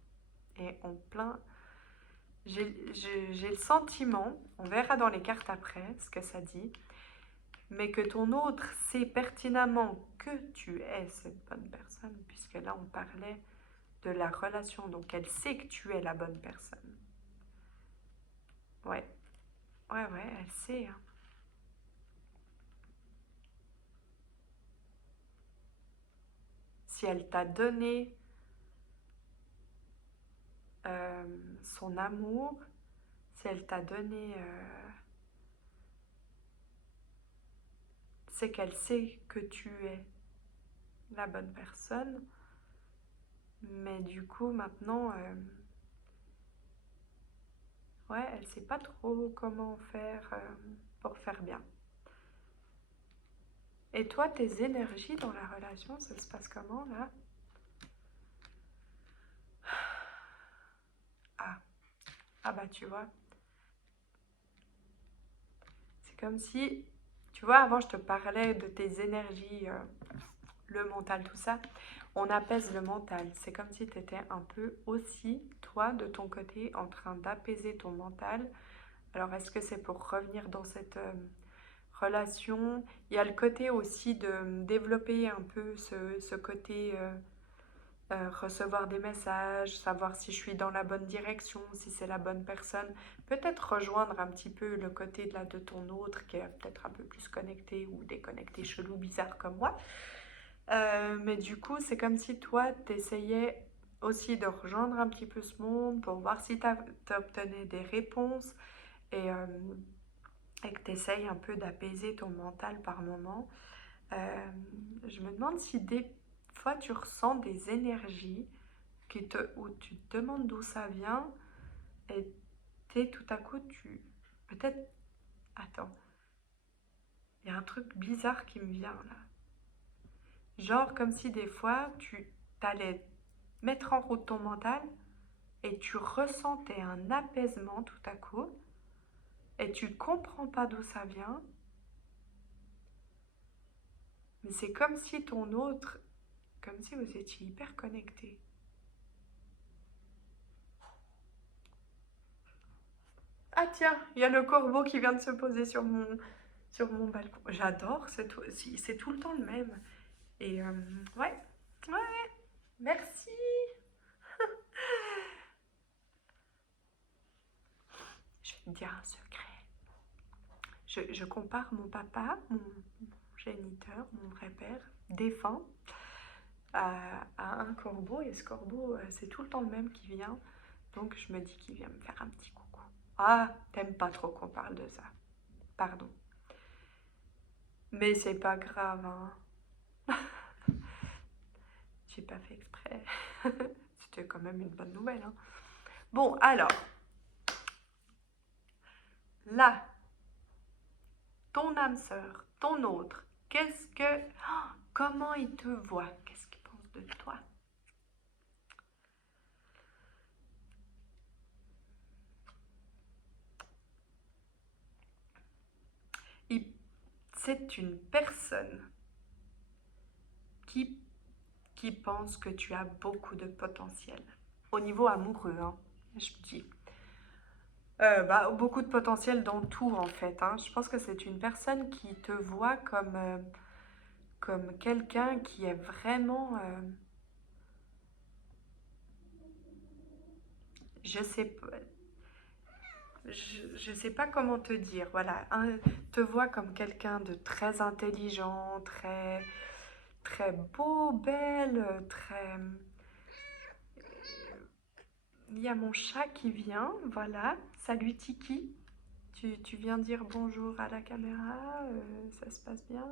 est en plein... J'ai le sentiment, on verra dans les cartes après ce que ça dit, mais que ton autre sait pertinemment que tu es cette bonne personne, puisque là, on parlait de la relation, donc elle sait que tu es la bonne personne. Ouais, ouais, elle sait, hein. Si elle t'a donné son amour, si elle t'a donné... c'est qu'elle sait que tu es la bonne personne, mais du coup, maintenant, ouais, elle sait pas trop comment faire pour faire bien. Et toi, tes énergies dans la relation, ça se passe comment, là? Ah, ah bah tu vois, c'est comme si, tu vois, avant je te parlais de tes énergies, le mental, tout ça. On apaise le mental. C'est comme si tu étais un peu aussi, toi, de ton côté, en train d'apaiser ton mental. Alors, est-ce que c'est pour revenir dans cette relation? Il y a le côté aussi de développer un peu ce côté recevoir des messages, savoir si je suis dans la bonne direction, si c'est la bonne personne. Peut-être rejoindre un petit peu le côté de ton autre qui est peut-être un peu plus connecté ou déconnecté, chelou, bizarre comme moi. Mais du coup, c'est comme si toi, t'essayais aussi de rejoindre un petit peu ce monde pour voir si t'obtenais des réponses et que t'essayes un peu d'apaiser ton mental par moment. Euh, je me demande si des fois tu ressens des énergies où tu te demandes d'où ça vient et tout à coup, peut-être... Attends, il y a un truc bizarre qui me vient là. Genre comme si des fois, tu t'allais mettre en route ton mental et tu ressentais un apaisement tout à coup et tu comprends pas d'où ça vient, mais c'est comme si ton autre, comme si vous étiez hyper connectés. Ah tiens, il y a le corbeau qui vient de se poser sur mon balcon. J'adore, c'est tout le temps le même. Et ouais, ouais, merci. Je vais te dire un secret. Je compare mon papa, mon géniteur, mon vrai père, défunt, à un corbeau. Et ce corbeau, c'est tout le temps le même qui vient. Donc je me dis qu'il vient me faire un petit coucou. Ah, t'aimes pas trop qu'on parle de ça. Pardon. Mais c'est pas grave, hein. J'ai pas fait exprès. C'était quand même une bonne nouvelle, hein. Bon, alors, là, ton âme sœur, ton autre, qu'est-ce que... Oh, comment il te voit? Qu'est-ce qu'il pense de toi? C'est une personne qui, qui pense que tu as beaucoup de potentiel. Au niveau amoureux, hein, je dis. Beaucoup de potentiel dans tout, en fait, hein. Je pense que c'est une personne qui te voit comme quelqu'un qui est vraiment... je sais pas... Je sais pas comment te dire, voilà, te voit comme quelqu'un de très intelligent, très beau, belle, très... Il y a mon chat qui vient, voilà. Salut Tiki. Tu viens dire bonjour à la caméra, ça se passe bien,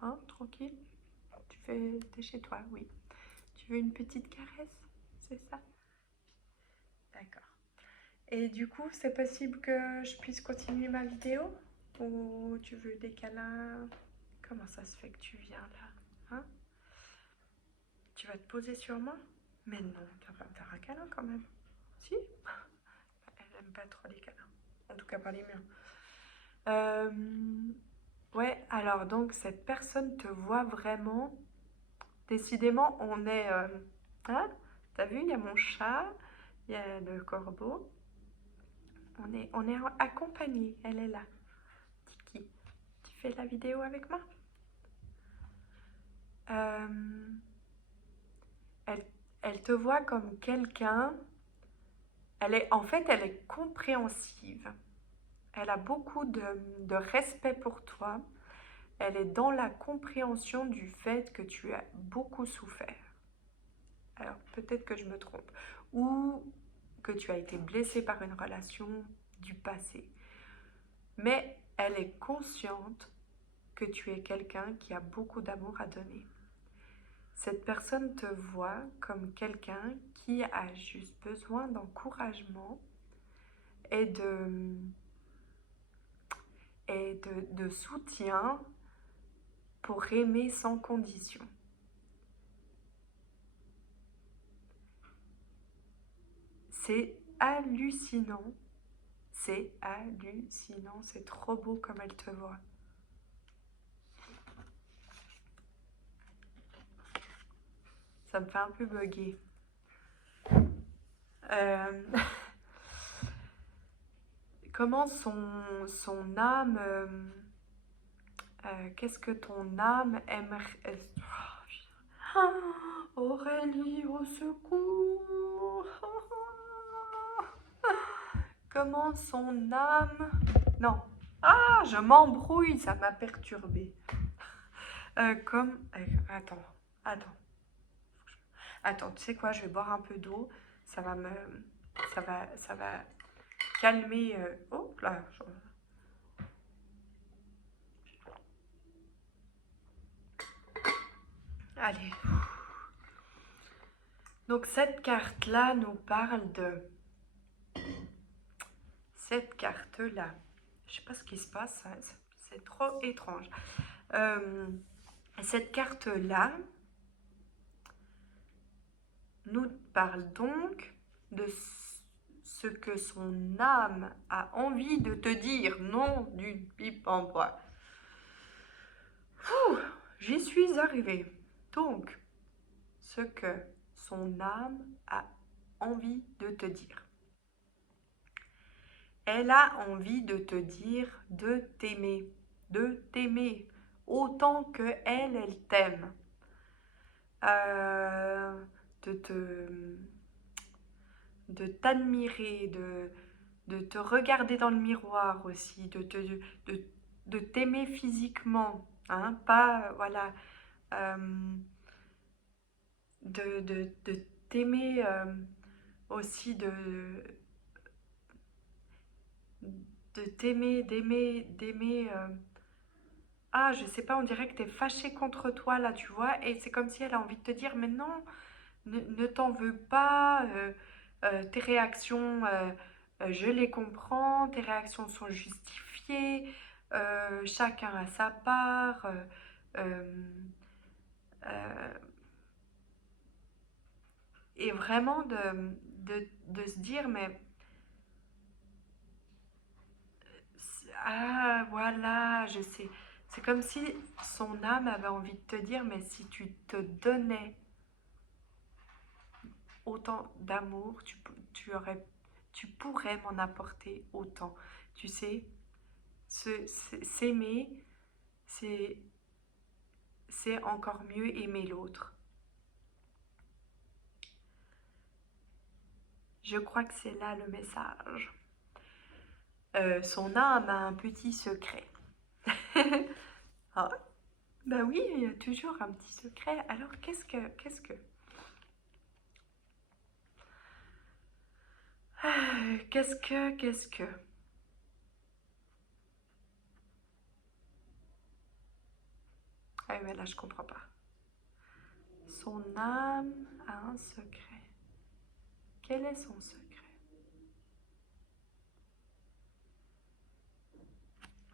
hein, tranquille. T'es chez toi, oui. Tu veux une petite caresse, c'est ça? D'accord. Et du coup, c'est possible que je puisse continuer ma vidéo? Ou tu veux des câlins? Comment ça se fait que tu viens là? Hein? Tu vas te poser sur moi? Mais non, tu vas me faire un câlin quand même. Si? Elle aime pas trop les câlins. En tout cas, pas les miens. Euh, ouais, alors donc cette personne te voit vraiment. Décidément, on est Hein? T'as vu, il y a mon chat, il y a le corbeau. On est accompagnés. Elle est là. Tiki, tu fais la vidéo avec moi? Euh, elle, elle te voit comme quelqu'un. En fait, elle est compréhensive. Elle a beaucoup de respect pour toi. Elle est dans la compréhension du fait que tu as beaucoup souffert. Alors, peut-être que je me trompe. Ou que tu as été blessé par une relation du passé. Mais elle est consciente que tu es quelqu'un qui a beaucoup d'amour à donner. Cette personne te voit comme quelqu'un qui a juste besoin d'encouragement et de soutien pour aimer sans condition. C'est hallucinant. C'est hallucinant. C'est trop beau comme elle te voit. Ça me fait un peu bugger. Comment son âme... qu'est-ce que ton âme aimerait... Aurélie, au secours! Comment son âme... Non. Ah, je m'embrouille, ça m'a perturbée. Attends, attends. Attends, tu sais quoi, je vais boire un peu d'eau. Ça va me... Ça va calmer... Oh là, Allez. Donc cette carte-là nous parle de... Cette carte-là. Je sais pas ce qui se passe, hein, c'est trop étrange. Cette carte-là nous parle donc de ce que son âme a envie de te dire, non d'une pipe en bois. J'y suis arrivée. Donc, ce que son âme a envie de te dire. Elle a envie de te dire de t'aimer autant que elle t'aime. De t'admirer, de te regarder dans le miroir aussi, de t'aimer physiquement, hein, pas, voilà, de t'aimer aussi, de t'aimer, d'aimer... ah, je sais pas, on dirait que t'es fâché contre toi, là, tu vois, et c'est comme si elle a envie de te dire, mais non, ne t'en veux pas, tes réactions, je les comprends, tes réactions sont justifiées, chacun a sa part, euh, et vraiment de se dire, mais, ah, voilà, je sais, c'est comme si son âme avait envie de te dire, mais si tu te donnais autant d'amour, tu pourrais m'en apporter autant. Tu sais, s'aimer, c'est encore mieux aimer l'autre. Je crois que c'est là le message. Son âme a un petit secret. Ah, bah oui, il y a toujours un petit secret. Alors qu'est-ce que... Qu'est-ce que... Ah oui, mais là je comprends pas. Son âme a un secret. Quel est son secret?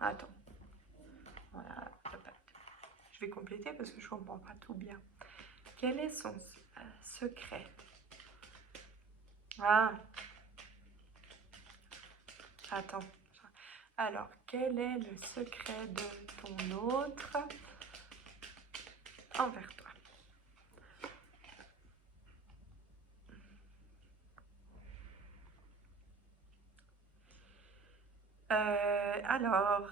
Attends. Voilà. Je vais compléter parce que je comprends pas tout bien. Quel est son secret? Ah, attends. Alors, quel est le secret de ton autre envers toi? Alors,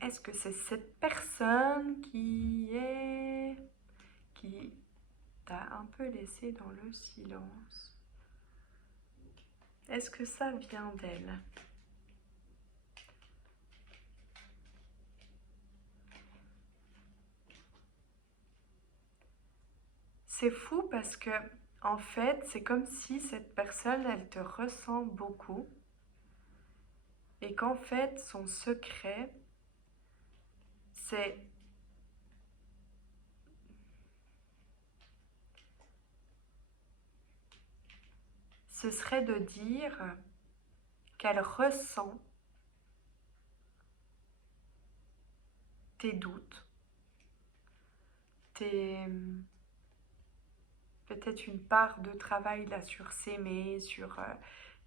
est-ce que c'est cette personne qui t'a un peu laissé dans le silence? Est-ce que ça vient d'elle? C'est fou parce que, en fait, c'est comme si cette personne, elle te ressent beaucoup et qu'en fait, son secret, c'est ce serait de dire qu'elle ressent tes doutes, tes peut-être une part de travail là sur s'aimer, sur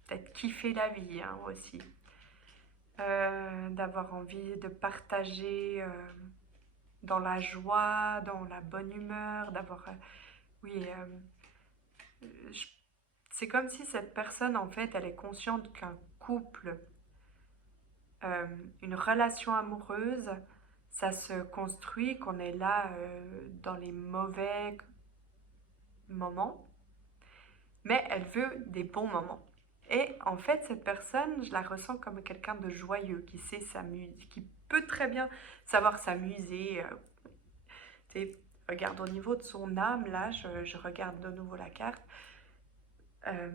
peut-être kiffer la vie hein, aussi. D'avoir envie de partager dans la joie, dans la bonne humeur, d'avoir... oui, je- c'est comme si cette personne, en fait, elle est consciente qu'un couple, euh, une relation amoureuse, ça se construit, qu'on est là dans les mauvais moments, mais elle veut des bons moments. Et en fait, cette personne, je la ressens comme quelqu'un de joyeux, qui sait s'amuser, qui peut très bien savoir s'amuser. Regarde au niveau de son âme, là, je regarde de nouveau la carte, euh,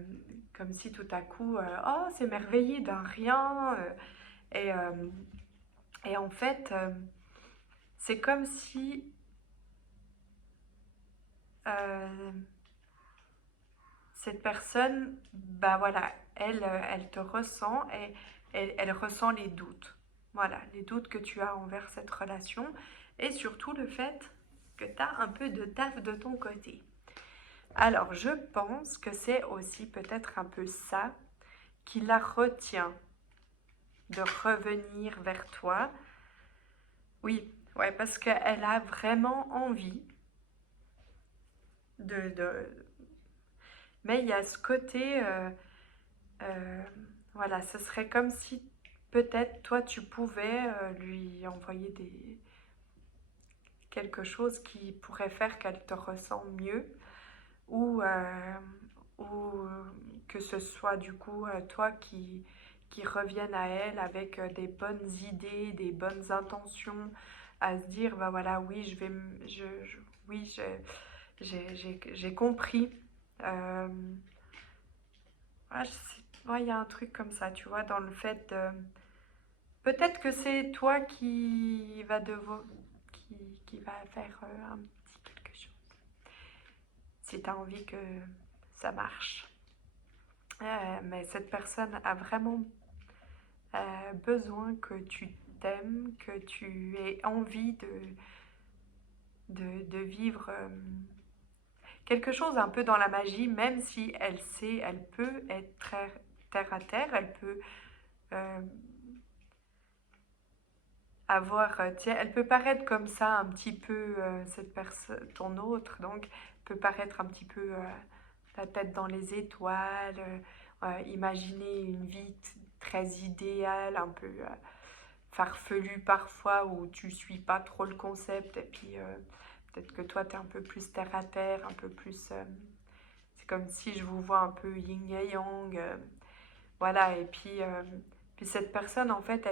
comme si tout à coup, oh, s'émerveiller d'un rien. Et, euh, et en fait, c'est comme si euh, cette personne, bah voilà, elle te ressent et elle ressent les doutes. Voilà, les doutes que tu as envers cette relation et surtout le fait que tu as un peu de taf de ton côté. Alors, je pense que c'est aussi peut-être un peu ça qui la retient de revenir vers toi. Oui, ouais, parce qu'elle a vraiment envie de... Mais il y a ce côté... Euh, voilà, ce serait comme si peut-être toi tu pouvais lui envoyer quelque chose qui pourrait faire qu'elle te ressent mieux ou, ou que ce soit du coup toi qui revienne à elle avec des bonnes idées, des bonnes intentions, à se dire bah voilà oui oui j'ai compris. Euh, ah, ouais, il y a un truc comme ça, tu vois, dans le fait de... Peut-être que c'est toi qui va devoir... qui va faire un petit quelque chose. Si tu as envie que ça marche. Mais cette personne a vraiment besoin que tu t'aimes, que tu aies envie de vivre quelque chose un peu dans la magie, même si elle sait, elle peut être très terre à terre, elle peut euh, avoir, tiens, elle peut paraître comme ça un petit peu, cette personne, ton autre, donc, peut paraître un petit peu la tête dans les étoiles, imaginer une vie très idéale, un peu farfelue parfois, où tu suis pas trop le concept, et puis peut-être que toi, tu es un peu plus terre à terre, un peu plus... c'est comme si je vous vois un peu yin et yang, voilà, et puis cette personne, en fait,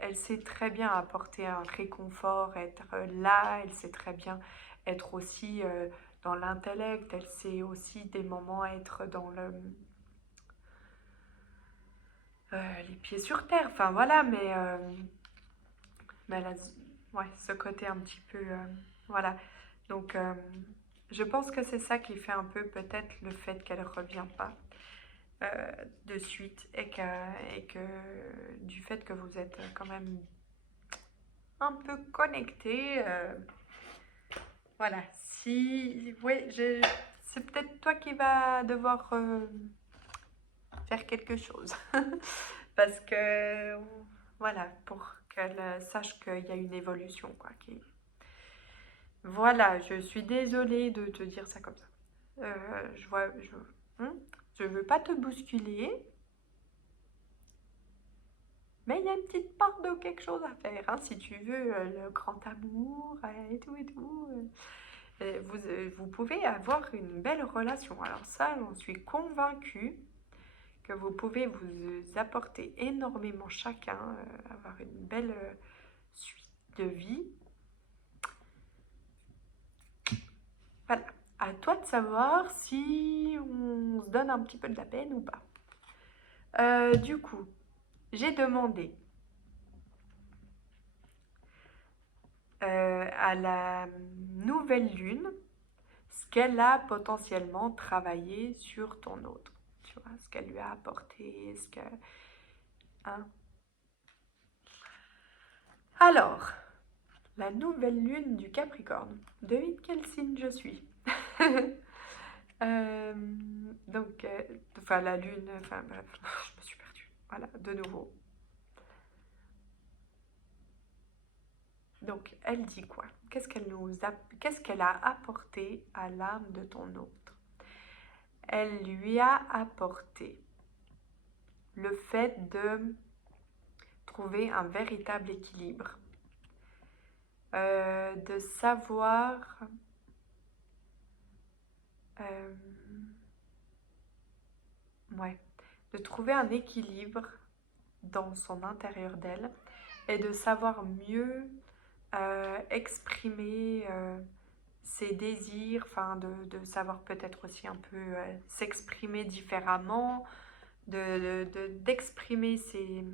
elle sait très bien apporter un réconfort, être là, elle sait très bien être aussi dans l'intellect, elle sait aussi des moments être dans les pieds sur terre, enfin voilà, mais elle a ouais, ce côté un petit peu, voilà. Donc, je pense que c'est ça qui fait un peu peut-être le fait qu'elle ne revient pas. De suite et que du fait que vous êtes quand même un peu connecté. Voilà, si... Oui, c'est peut-être toi qui vas devoir faire quelque chose. Parce que, voilà, pour qu'elle sache qu'il y a une évolution, quoi. Voilà, je suis désolée de te dire ça comme ça. Je vois... Je veux pas te bousculer. Mais il y a une petite part de quelque chose à faire, hein, si tu veux le grand amour et tout et tout. Vous pouvez avoir une belle relation. Alors ça, j'en suis convaincue que vous pouvez vous apporter énormément chacun, avoir une belle suite de vie. Voilà, à toi de savoir si on se donne un petit peu de la peine ou pas. Du coup, j'ai demandé à la nouvelle lune ce qu'elle a potentiellement travaillé sur ton autre. Tu vois, ce qu'elle lui a apporté, ce que... Hein. Alors, la nouvelle lune du Capricorne. Devine quel signe je suis. Euh, donc, enfin, la lune, enfin, bref, je me suis perdue. Voilà, de nouveau. Donc, elle dit quoi? Qu'est-ce qu'elle a apporté à l'âme de ton autre? Elle lui a apporté le fait de trouver un véritable équilibre, de savoir euh, ouais, de trouver un équilibre dans son intérieur d'elle et de savoir mieux exprimer ses désirs, enfin de savoir peut-être aussi un peu s'exprimer différemment, d'exprimer ses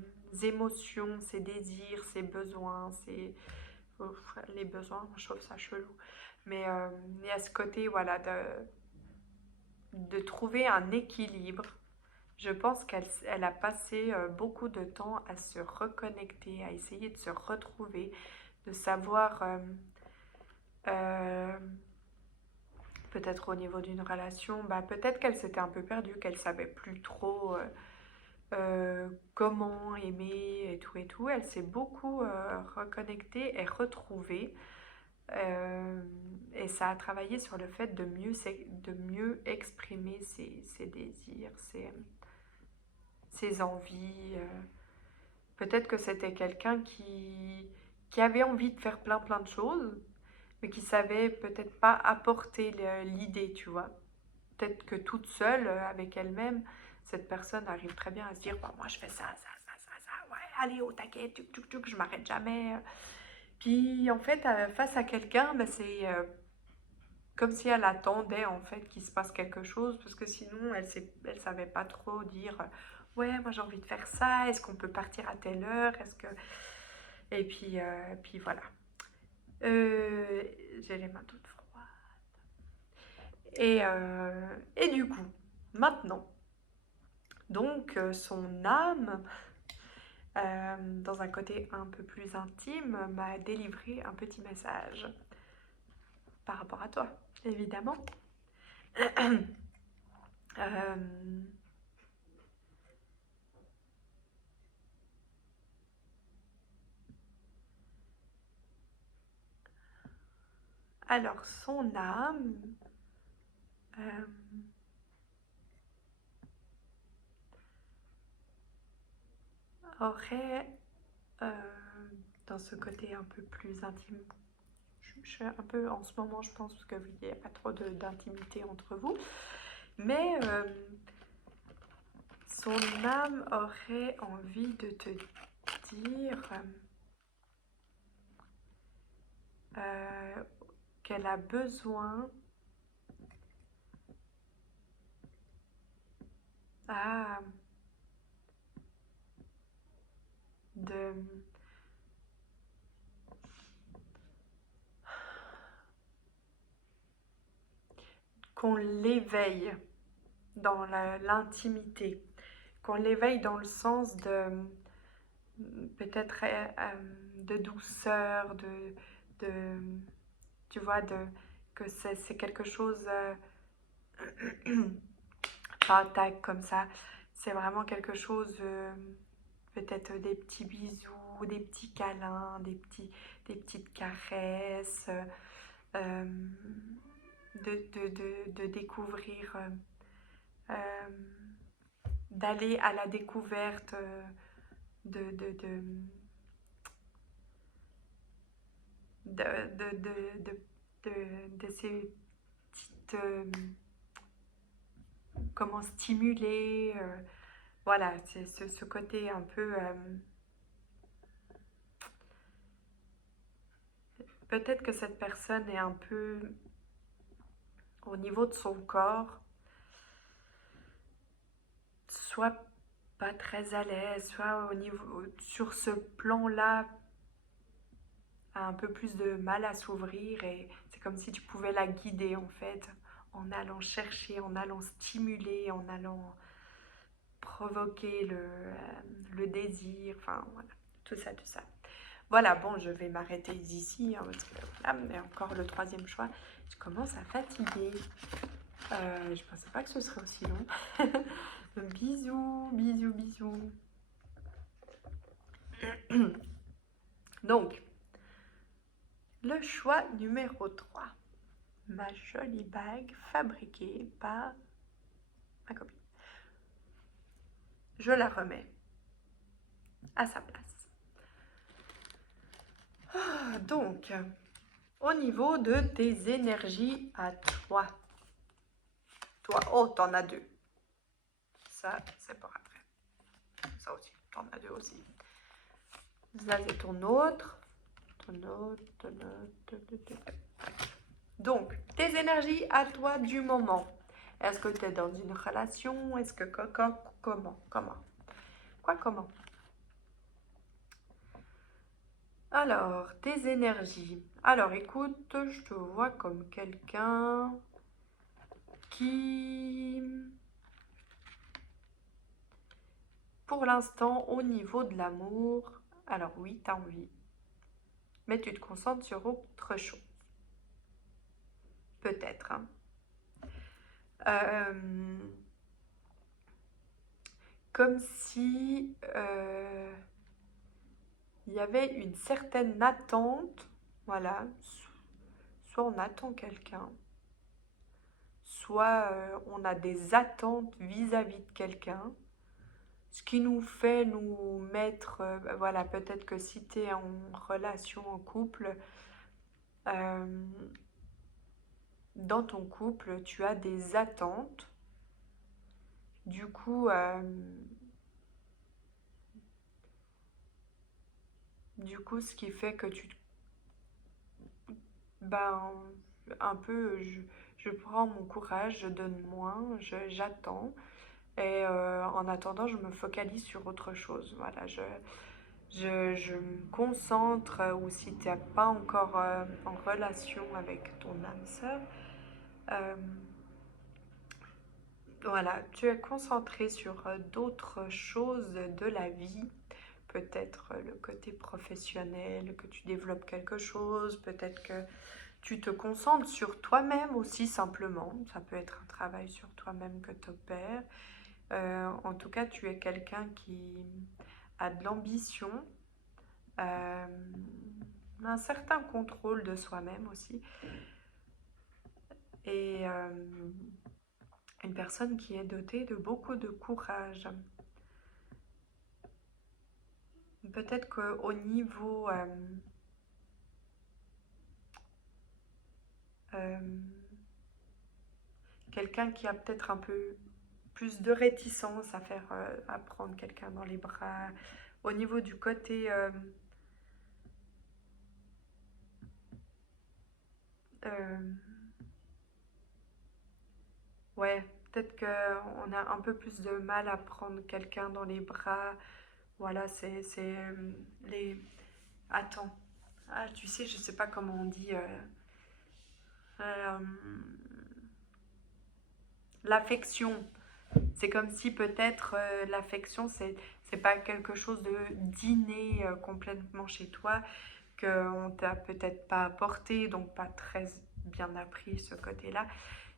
émotions, ses désirs, ses besoins, les besoins, je trouve ça chelou. Mais il y a ce côté, voilà, de trouver un équilibre. Je pense qu'elle a passé beaucoup de temps à se reconnecter, à essayer de se retrouver, de savoir, euh, peut-être au niveau d'une relation, bah, peut-être qu'elle s'était un peu perdue, qu'elle savait plus trop comment aimer et tout et tout. Elle s'est beaucoup reconnectée et retrouvée. Et ça a travaillé sur le fait de mieux exprimer ses désirs, ses envies. Peut-être que c'était quelqu'un qui avait envie de faire plein de choses, mais qui savait peut-être pas apporter l'idée, tu vois. Peut-être que toute seule, avec elle-même, cette personne arrive très bien à se dire, bah, moi je fais ça, ouais, allez au taquet, tuc, je m'arrête jamais. Puis en fait, face à quelqu'un, bah, c'est comme si elle attendait en fait qu'il se passe quelque chose, parce que sinon elle savait pas trop dire ouais, moi j'ai envie de faire ça, est-ce qu'on peut partir à telle heure, est-ce que... puis voilà. J'ai les mains toutes froides. Et du coup, maintenant, donc son âme, dans un côté un peu plus intime, m'a délivré un petit message par rapport à toi, évidemment. Euh, alors, son âme euh, aurait, euh, dans ce côté un peu plus intime, je suis un peu en ce moment, je pense, parce qu'il n'y a pas trop d'intimité entre vous, mais son âme aurait envie de te dire qu'elle a besoin ah, de qu'on l'éveille dans l'intimité, qu'on l'éveille dans le sens de peut-être de douceur, de tu vois, que c'est quelque chose pas tac comme ça, c'est vraiment quelque chose, peut-être des petits bisous, des petits câlins, des petites caresses, euh, de découvrir, euh, d'aller à la découverte de, de, de, de, de, de, de ces petites... comment stimuler, voilà, c'est ce côté un peu... peut-être que cette personne est un peu au niveau de son corps, soit pas très à l'aise, soit au niveau, sur ce plan-là, a un peu plus de mal à s'ouvrir et c'est comme si tu pouvais la guider en fait, en allant chercher, en allant stimuler, en allant provoquer le désir, enfin voilà, tout ça, tout ça. Voilà, bon, je vais m'arrêter ici, hein, parce que là, mais encore le troisième choix, je commence à fatiguer. Je pensais pas que ce serait aussi long. Bisous, bisous, bisous. Donc, le choix numéro 3. Ma jolie bague fabriquée par ma copine. Je la remets à sa place. Donc, au niveau de tes énergies à toi. Toi, oh, t'en as 2. Ça, c'est pour après. Ça aussi, t'en as 2 aussi. Ça, c'est ton autre. Ton autre. Donc, tes énergies à toi du moment. Est-ce que tu es dans une relation? Est-ce que comment? Quoi, comment? Alors, tes énergies. Alors, écoute, je te vois comme quelqu'un qui, pour l'instant, au niveau de l'amour, alors oui, tu as envie, mais tu te concentres sur autre chose. Peut-être, hein. Comme si il y avait une certaine attente, voilà, soit on attend quelqu'un, soit on a des attentes vis-à-vis de quelqu'un, ce qui nous fait nous mettre, voilà, peut-être que si tu es en relation, en couple, euh, dans ton couple, tu as des attentes, du coup, ce qui fait que ben, un peu, je prends mon courage, je donne moins, j'attends. Et en attendant, je me focalise sur autre chose. Voilà, je me concentre, ou si tu n'es pas encore en relation avec ton âme sœur, euh, voilà, tu es concentré sur d'autres choses de la vie. Peut-être le côté professionnel, que tu développes quelque chose, peut-être que tu te concentres sur toi-même aussi simplement. Ça peut être un travail sur toi-même que tu opères. En tout cas, tu es quelqu'un qui a de l'ambition, euh, un certain contrôle de soi-même aussi, et une personne qui est dotée de beaucoup de courage. Peut-être qu'au niveau quelqu'un qui a peut-être un peu plus de réticence à faire à prendre quelqu'un dans les bras, au niveau du côté ouais, peut-être qu'on a un peu plus de mal à prendre quelqu'un dans les bras. Voilà, c'est les... Attends. Ah, tu sais, je sais pas comment on dit. Euh, l'affection. C'est comme si peut-être l'affection, c'est pas quelque chose de d'inné complètement chez toi, qu'on t'a peut-être pas apporté, donc pas très bien appris ce côté-là.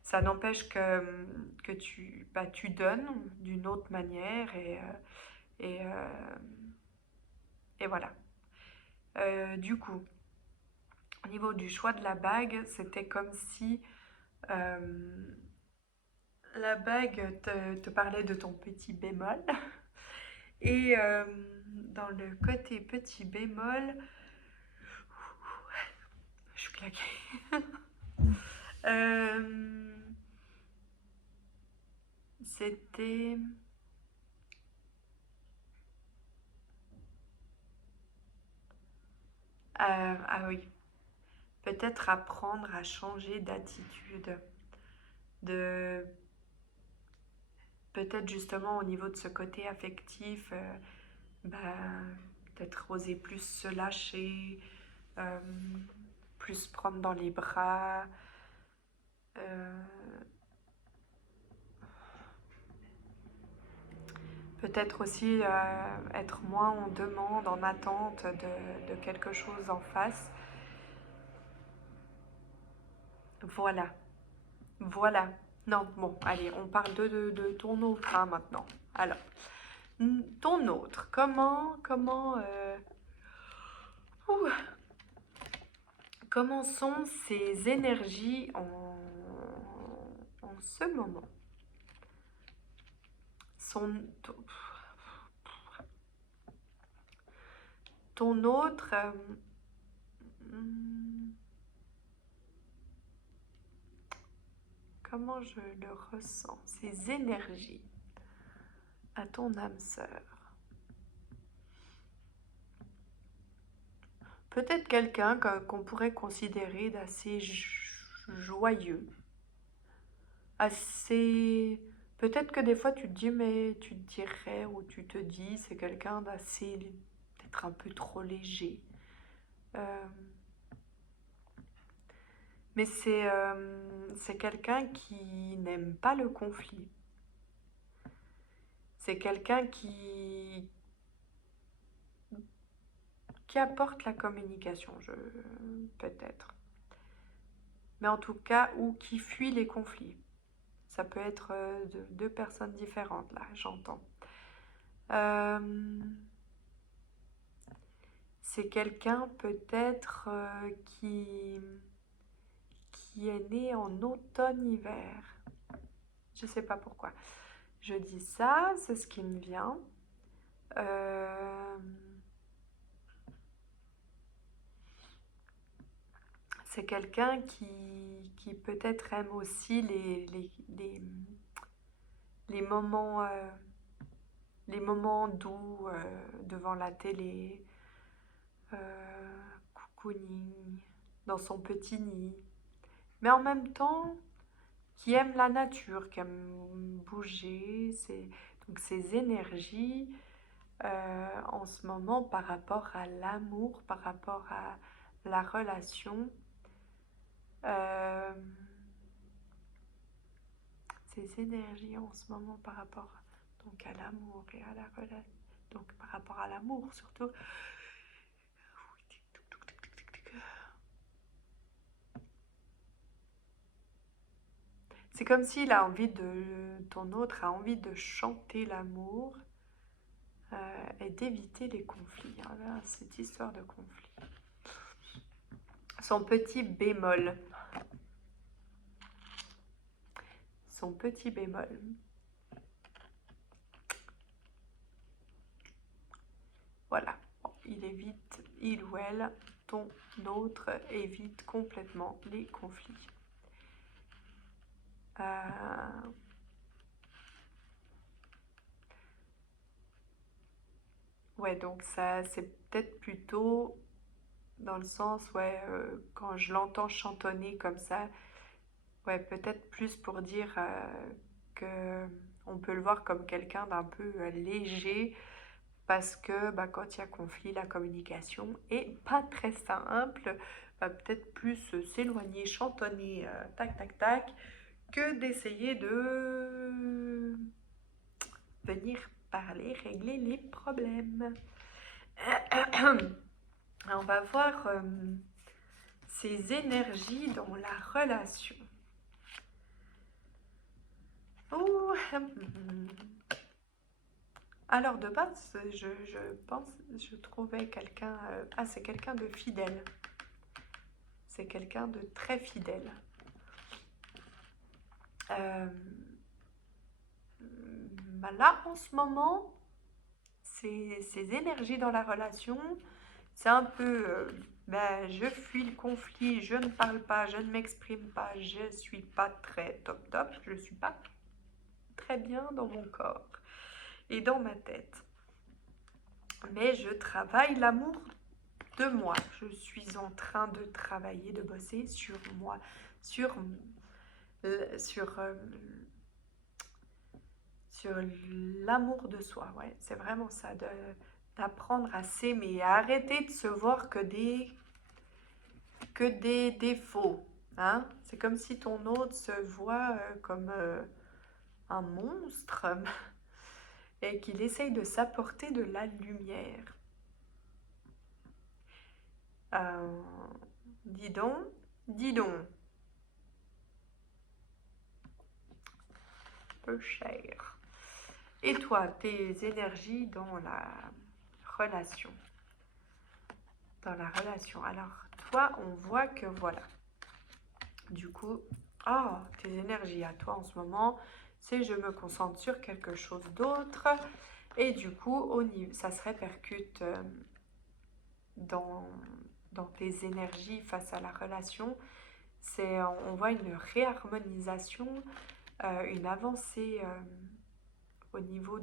Ça n'empêche que tu donnes d'une autre manière et, et voilà. Du coup, au niveau du choix de la bague, c'était comme si la bague te parlait de ton petit bémol Et dans le côté petit bémol, je suis claquée. C'était... ah oui, peut-être apprendre à changer d'attitude, de peut-être justement au niveau de ce côté affectif, bah, peut-être oser plus se lâcher, euh, plus prendre dans les bras, euh, peut-être aussi être moins en demande, en attente de quelque chose en face. Voilà, voilà. Non, bon, allez, on parle de ton autre hein, maintenant. Alors, ton autre, ouh, comment sont ses énergies en ce moment? Son, ton autre, comment je le ressens? Ses énergies à ton âme sœur. Peut-être quelqu'un qu'on pourrait considérer d'assez joyeux, assez... Peut-être que des fois tu te dis, mais tu te dirais ou tu te dis, c'est quelqu'un d'assez, peut-être un peu trop léger. Mais c'est quelqu'un qui n'aime pas le conflit. C'est quelqu'un qui apporte la communication, peut-être. Mais en tout cas, ou qui fuit les conflits. Ça peut être deux personnes différentes, là, j'entends. C'est quelqu'un peut-être qui est né en automne-hiver. Je sais pas pourquoi. Je dis ça, c'est ce qui me vient. C'est quelqu'un qui peut-être aime aussi les moments doux devant la télé, cocooning, dans son petit nid. Mais en même temps, qui aime la nature, qui aime bouger, donc ses énergies en ce moment par rapport à l'amour, par rapport à la relation. Ses énergies en ce moment par rapport donc à l'amour et à la relation, donc par rapport à l'amour surtout. C'est comme s'il a envie ton autre a envie de chanter l'amour et d'éviter les conflits. Hein, là, cette histoire de conflit. Son petit bémol. Son petit bémol. Voilà. Bon, il ou elle, ton autre évite complètement les conflits. Ouais, donc ça, c'est peut-être plutôt dans le sens, ouais, quand je l'entends chantonner comme ça, ouais, peut-être plus pour dire que on peut le voir comme quelqu'un d'un peu léger, parce que bah, quand il y a conflit, la communication est pas très simple, va peut-être plus s'éloigner, chantonner, tac, tac, tac, que d'essayer de venir parler, régler les problèmes. On va voir ces énergies dans la relation. Ouh, alors de base, je trouvais quelqu'un... c'est quelqu'un de fidèle. C'est quelqu'un de très fidèle. Bah là, en ce moment, ces énergies dans la relation. C'est un peu, ben, je fuis le conflit, je ne parle pas, je ne m'exprime pas, je suis pas très top top, je suis pas très bien dans mon corps et dans ma tête. Mais je travaille l'amour de moi. Je suis en train de travailler, de bosser sur moi, sur, sur, sur l'amour de soi. Ouais, c'est vraiment ça, d'apprendre à s'aimer, à arrêter de se voir que des défauts. Hein? C'est comme si ton autre se voit comme un monstre et qu'il essaye de s'apporter de la lumière. Euh, dis donc, dis donc, peu cher. Et toi, tes énergies dans la relation. Dans la relation. Alors, toi, on voit que voilà. Du coup, tes énergies à toi en ce moment, c'est je me concentre sur quelque chose d'autre. Et du coup, ça se répercute dans, dans tes énergies face à la relation. On voit une réharmonisation, une avancée au niveau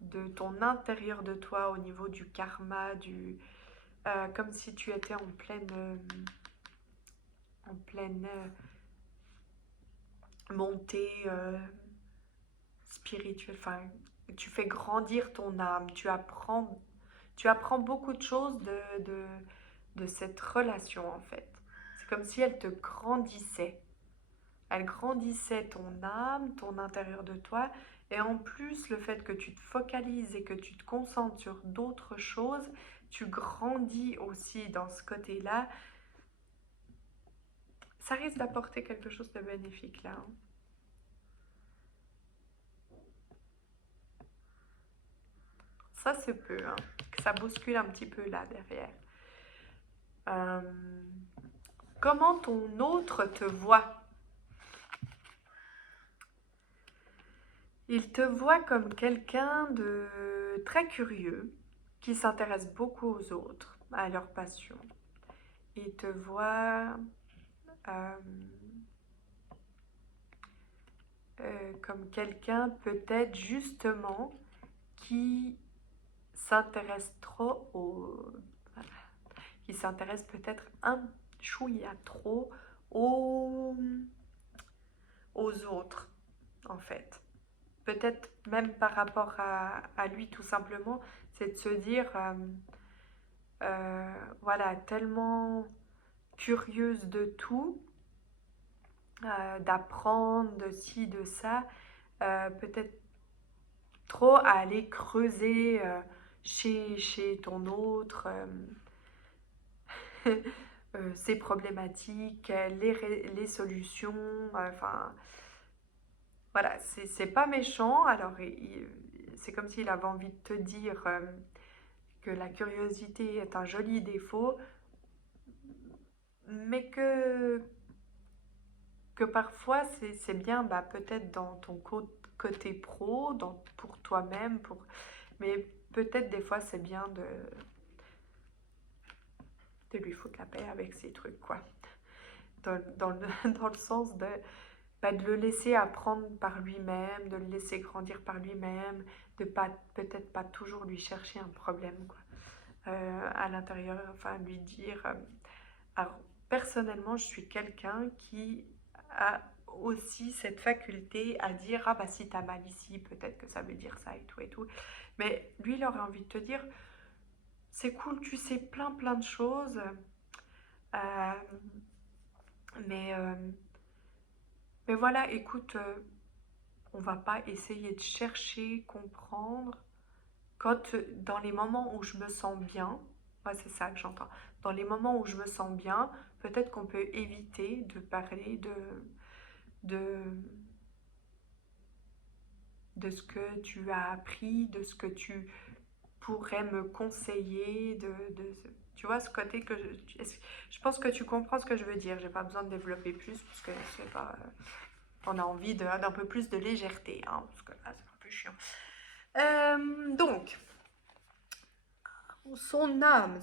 de ton intérieur de toi, au niveau du karma, comme si tu étais en pleine montée spirituelle. Enfin, tu fais grandir ton âme, tu apprends beaucoup de choses de cette relation en fait. C'est comme si elle te grandissait. Elle grandissait ton âme, ton intérieur de toi. Et en plus, le fait que tu te focalises et que tu te concentres sur d'autres choses, tu grandis aussi dans ce côté-là. Ça risque d'apporter quelque chose de bénéfique là. Hein. Ça se peut, hein, que ça bouscule un petit peu là derrière. Euh, comment ton autre te voit? Il te voit comme quelqu'un de très curieux, qui s'intéresse beaucoup aux autres, à leur passion. Il te voit comme quelqu'un peut-être justement qui s'intéresse trop voilà, qui s'intéresse peut-être un chouïa trop aux, aux autres en fait. Peut-être même par rapport à lui tout simplement, c'est de se dire voilà, tellement curieuse de tout, d'apprendre de ci, de ça, peut-être trop à aller creuser chez ton autre ses problématiques, les solutions, enfin voilà, c'est pas méchant, alors c'est comme s'il avait envie de te dire que la curiosité est un joli défaut, mais que parfois c'est bien bah, peut-être dans ton côté pro, pour toi-même, mais peut-être des fois c'est bien de lui foutre la paix avec ces trucs, quoi. Dans le sens de le laisser apprendre par lui-même, de le laisser grandir par lui-même, de pas peut-être pas toujours lui chercher un problème, quoi. À l'intérieur, enfin lui dire... alors, personnellement, je suis quelqu'un qui a aussi cette faculté à dire ah bah si t'as mal ici, peut-être que ça veut dire ça et tout et tout. Mais lui, il aurait envie de te dire c'est cool, tu sais plein de choses, euh, mais, euh, mais voilà, écoute, on va pas essayer de chercher, comprendre. Dans les moments où je me sens bien, ouais, c'est ça que j'entends, dans les moments où je me sens bien, peut-être qu'on peut éviter de parler de, de ce que tu as appris, de ce que tu pourrais me conseiller, tu vois, ce côté que je pense que tu comprends ce que je veux dire. J'ai pas besoin de développer plus parce que c'est pas, on a envie d'un peu plus de légèreté, hein, parce que là c'est un peu chiant. Donc, son âme,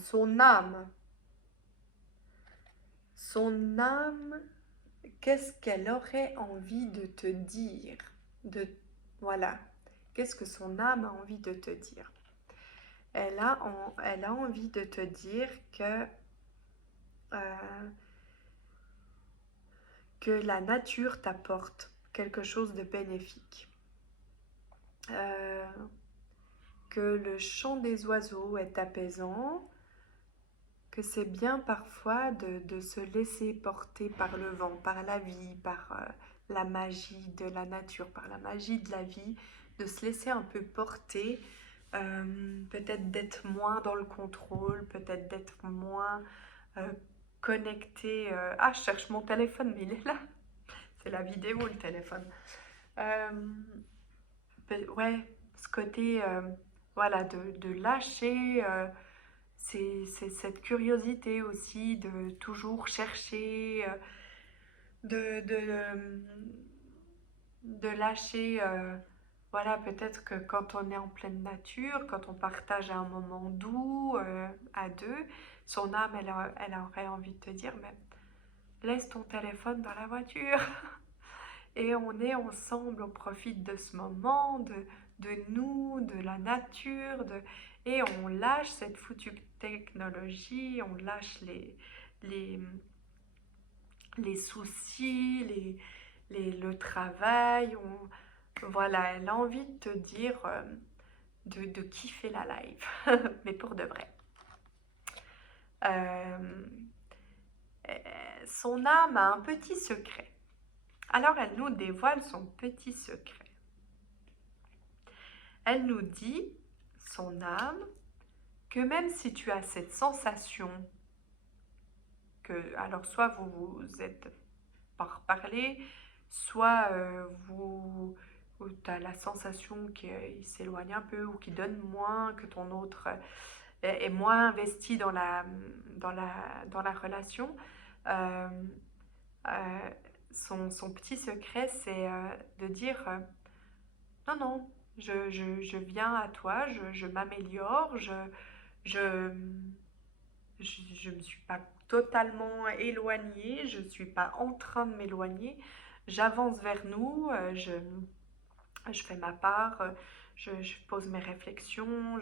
qu'est-ce qu'elle aurait envie de te dire? Voilà. Qu'est-ce que son âme a envie de te dire? Elle a envie de te dire euh, que la nature t'apporte quelque chose de bénéfique. Que le chant des oiseaux est apaisant, que c'est bien parfois de se laisser porter par le vent, par la vie, par la magie de la nature, par la magie de la vie, de se laisser un peu porter, peut-être d'être moins dans le contrôle, peut-être d'être moins connecté. Ah, je cherche mon téléphone, mais il est là. C'est la vidéo, le téléphone. Ouais, ce côté, voilà, de lâcher, c'est cette curiosité aussi de toujours chercher, de lâcher, voilà, peut-être que quand on est en pleine nature, quand on partage un moment doux à deux, son âme, elle aurait envie de te dire, mais laisse ton téléphone dans la voiture. Et on est ensemble, on profite de ce moment, de nous, de la nature, et on lâche cette foutue technologie, on lâche les, les soucis, le travail. Voilà, elle a envie de te dire de kiffer la life, mais pour de vrai. Son âme a un petit secret. Alors elle nous dévoile son petit secret. Elle nous dit, son âme, que même si tu as cette sensation que, alors soit vous vous êtes par parler, soit tu as la sensation qu'il s'éloigne un peu ou qu'il donne moins, que ton autre est moins investi dans la relation. Euh, euh, son petit secret, c'est de dire non, non, je viens à toi, je m'améliore, je, je me suis pas totalement éloignée, je ne suis pas en train de m'éloigner, j'avance vers nous, je fais ma part, je pose mes réflexions,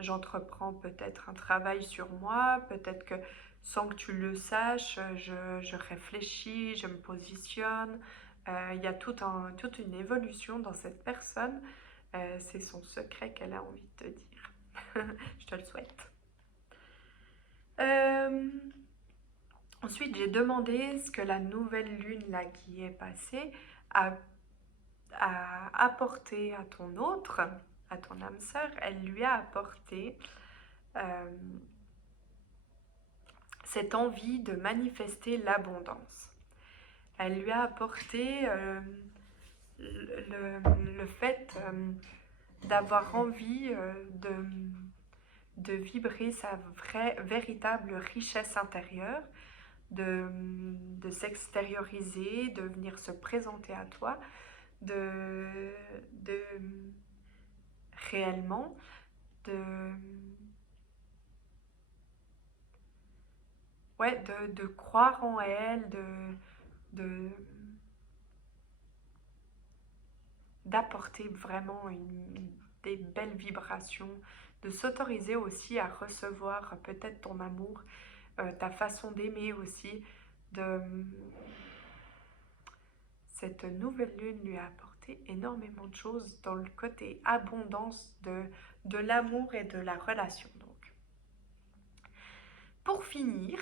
j'entreprends peut-être un travail sur moi, peut-être que sans que tu le saches, je réfléchis, je me positionne. Il y a toute une évolution dans cette personne. C'est son secret qu'elle a envie de te dire. Je te le souhaite. Ensuite, j'ai demandé ce que la nouvelle lune là qui est passée a apporté à ton autre, à ton âme sœur. Elle lui a apporté cette envie de manifester l'abondance. Elle lui a apporté le fait d'avoir envie de vibrer sa véritable richesse intérieure, de s'extérioriser, de venir se présenter à toi, de réellement, de croire en elle, de d'apporter vraiment des belles vibrations, de s'autoriser aussi à recevoir peut-être ton amour, ta façon d'aimer aussi, cette nouvelle lune lui a apporté énormément de choses dans le côté abondance de l'amour et de la relation. Donc, pour finir,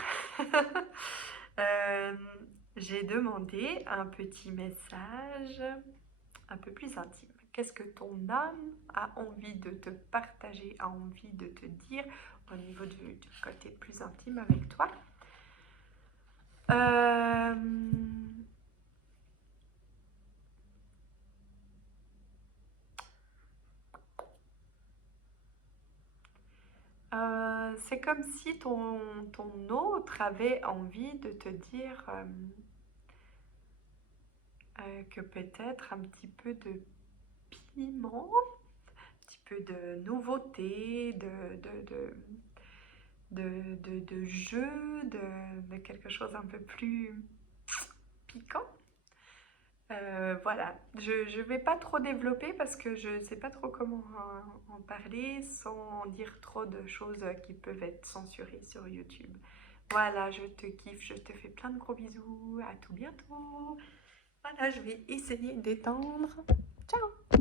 j'ai demandé un petit message un peu plus intime. Qu'est-ce que ton âme a envie de te partager, a envie de te dire au niveau du côté plus intime avec toi? C'est comme si ton autre avait envie de te dire que peut-être un petit peu piment, un petit peu de nouveauté, de jeu, de quelque chose un peu plus piquant. Voilà, je ne vais pas trop développer parce que je ne sais pas trop comment en parler sans dire trop de choses qui peuvent être censurées sur YouTube. Voilà, je te kiffe, je te fais plein de gros bisous, à tout bientôt. Voilà, je vais essayer d'étendre. Ciao!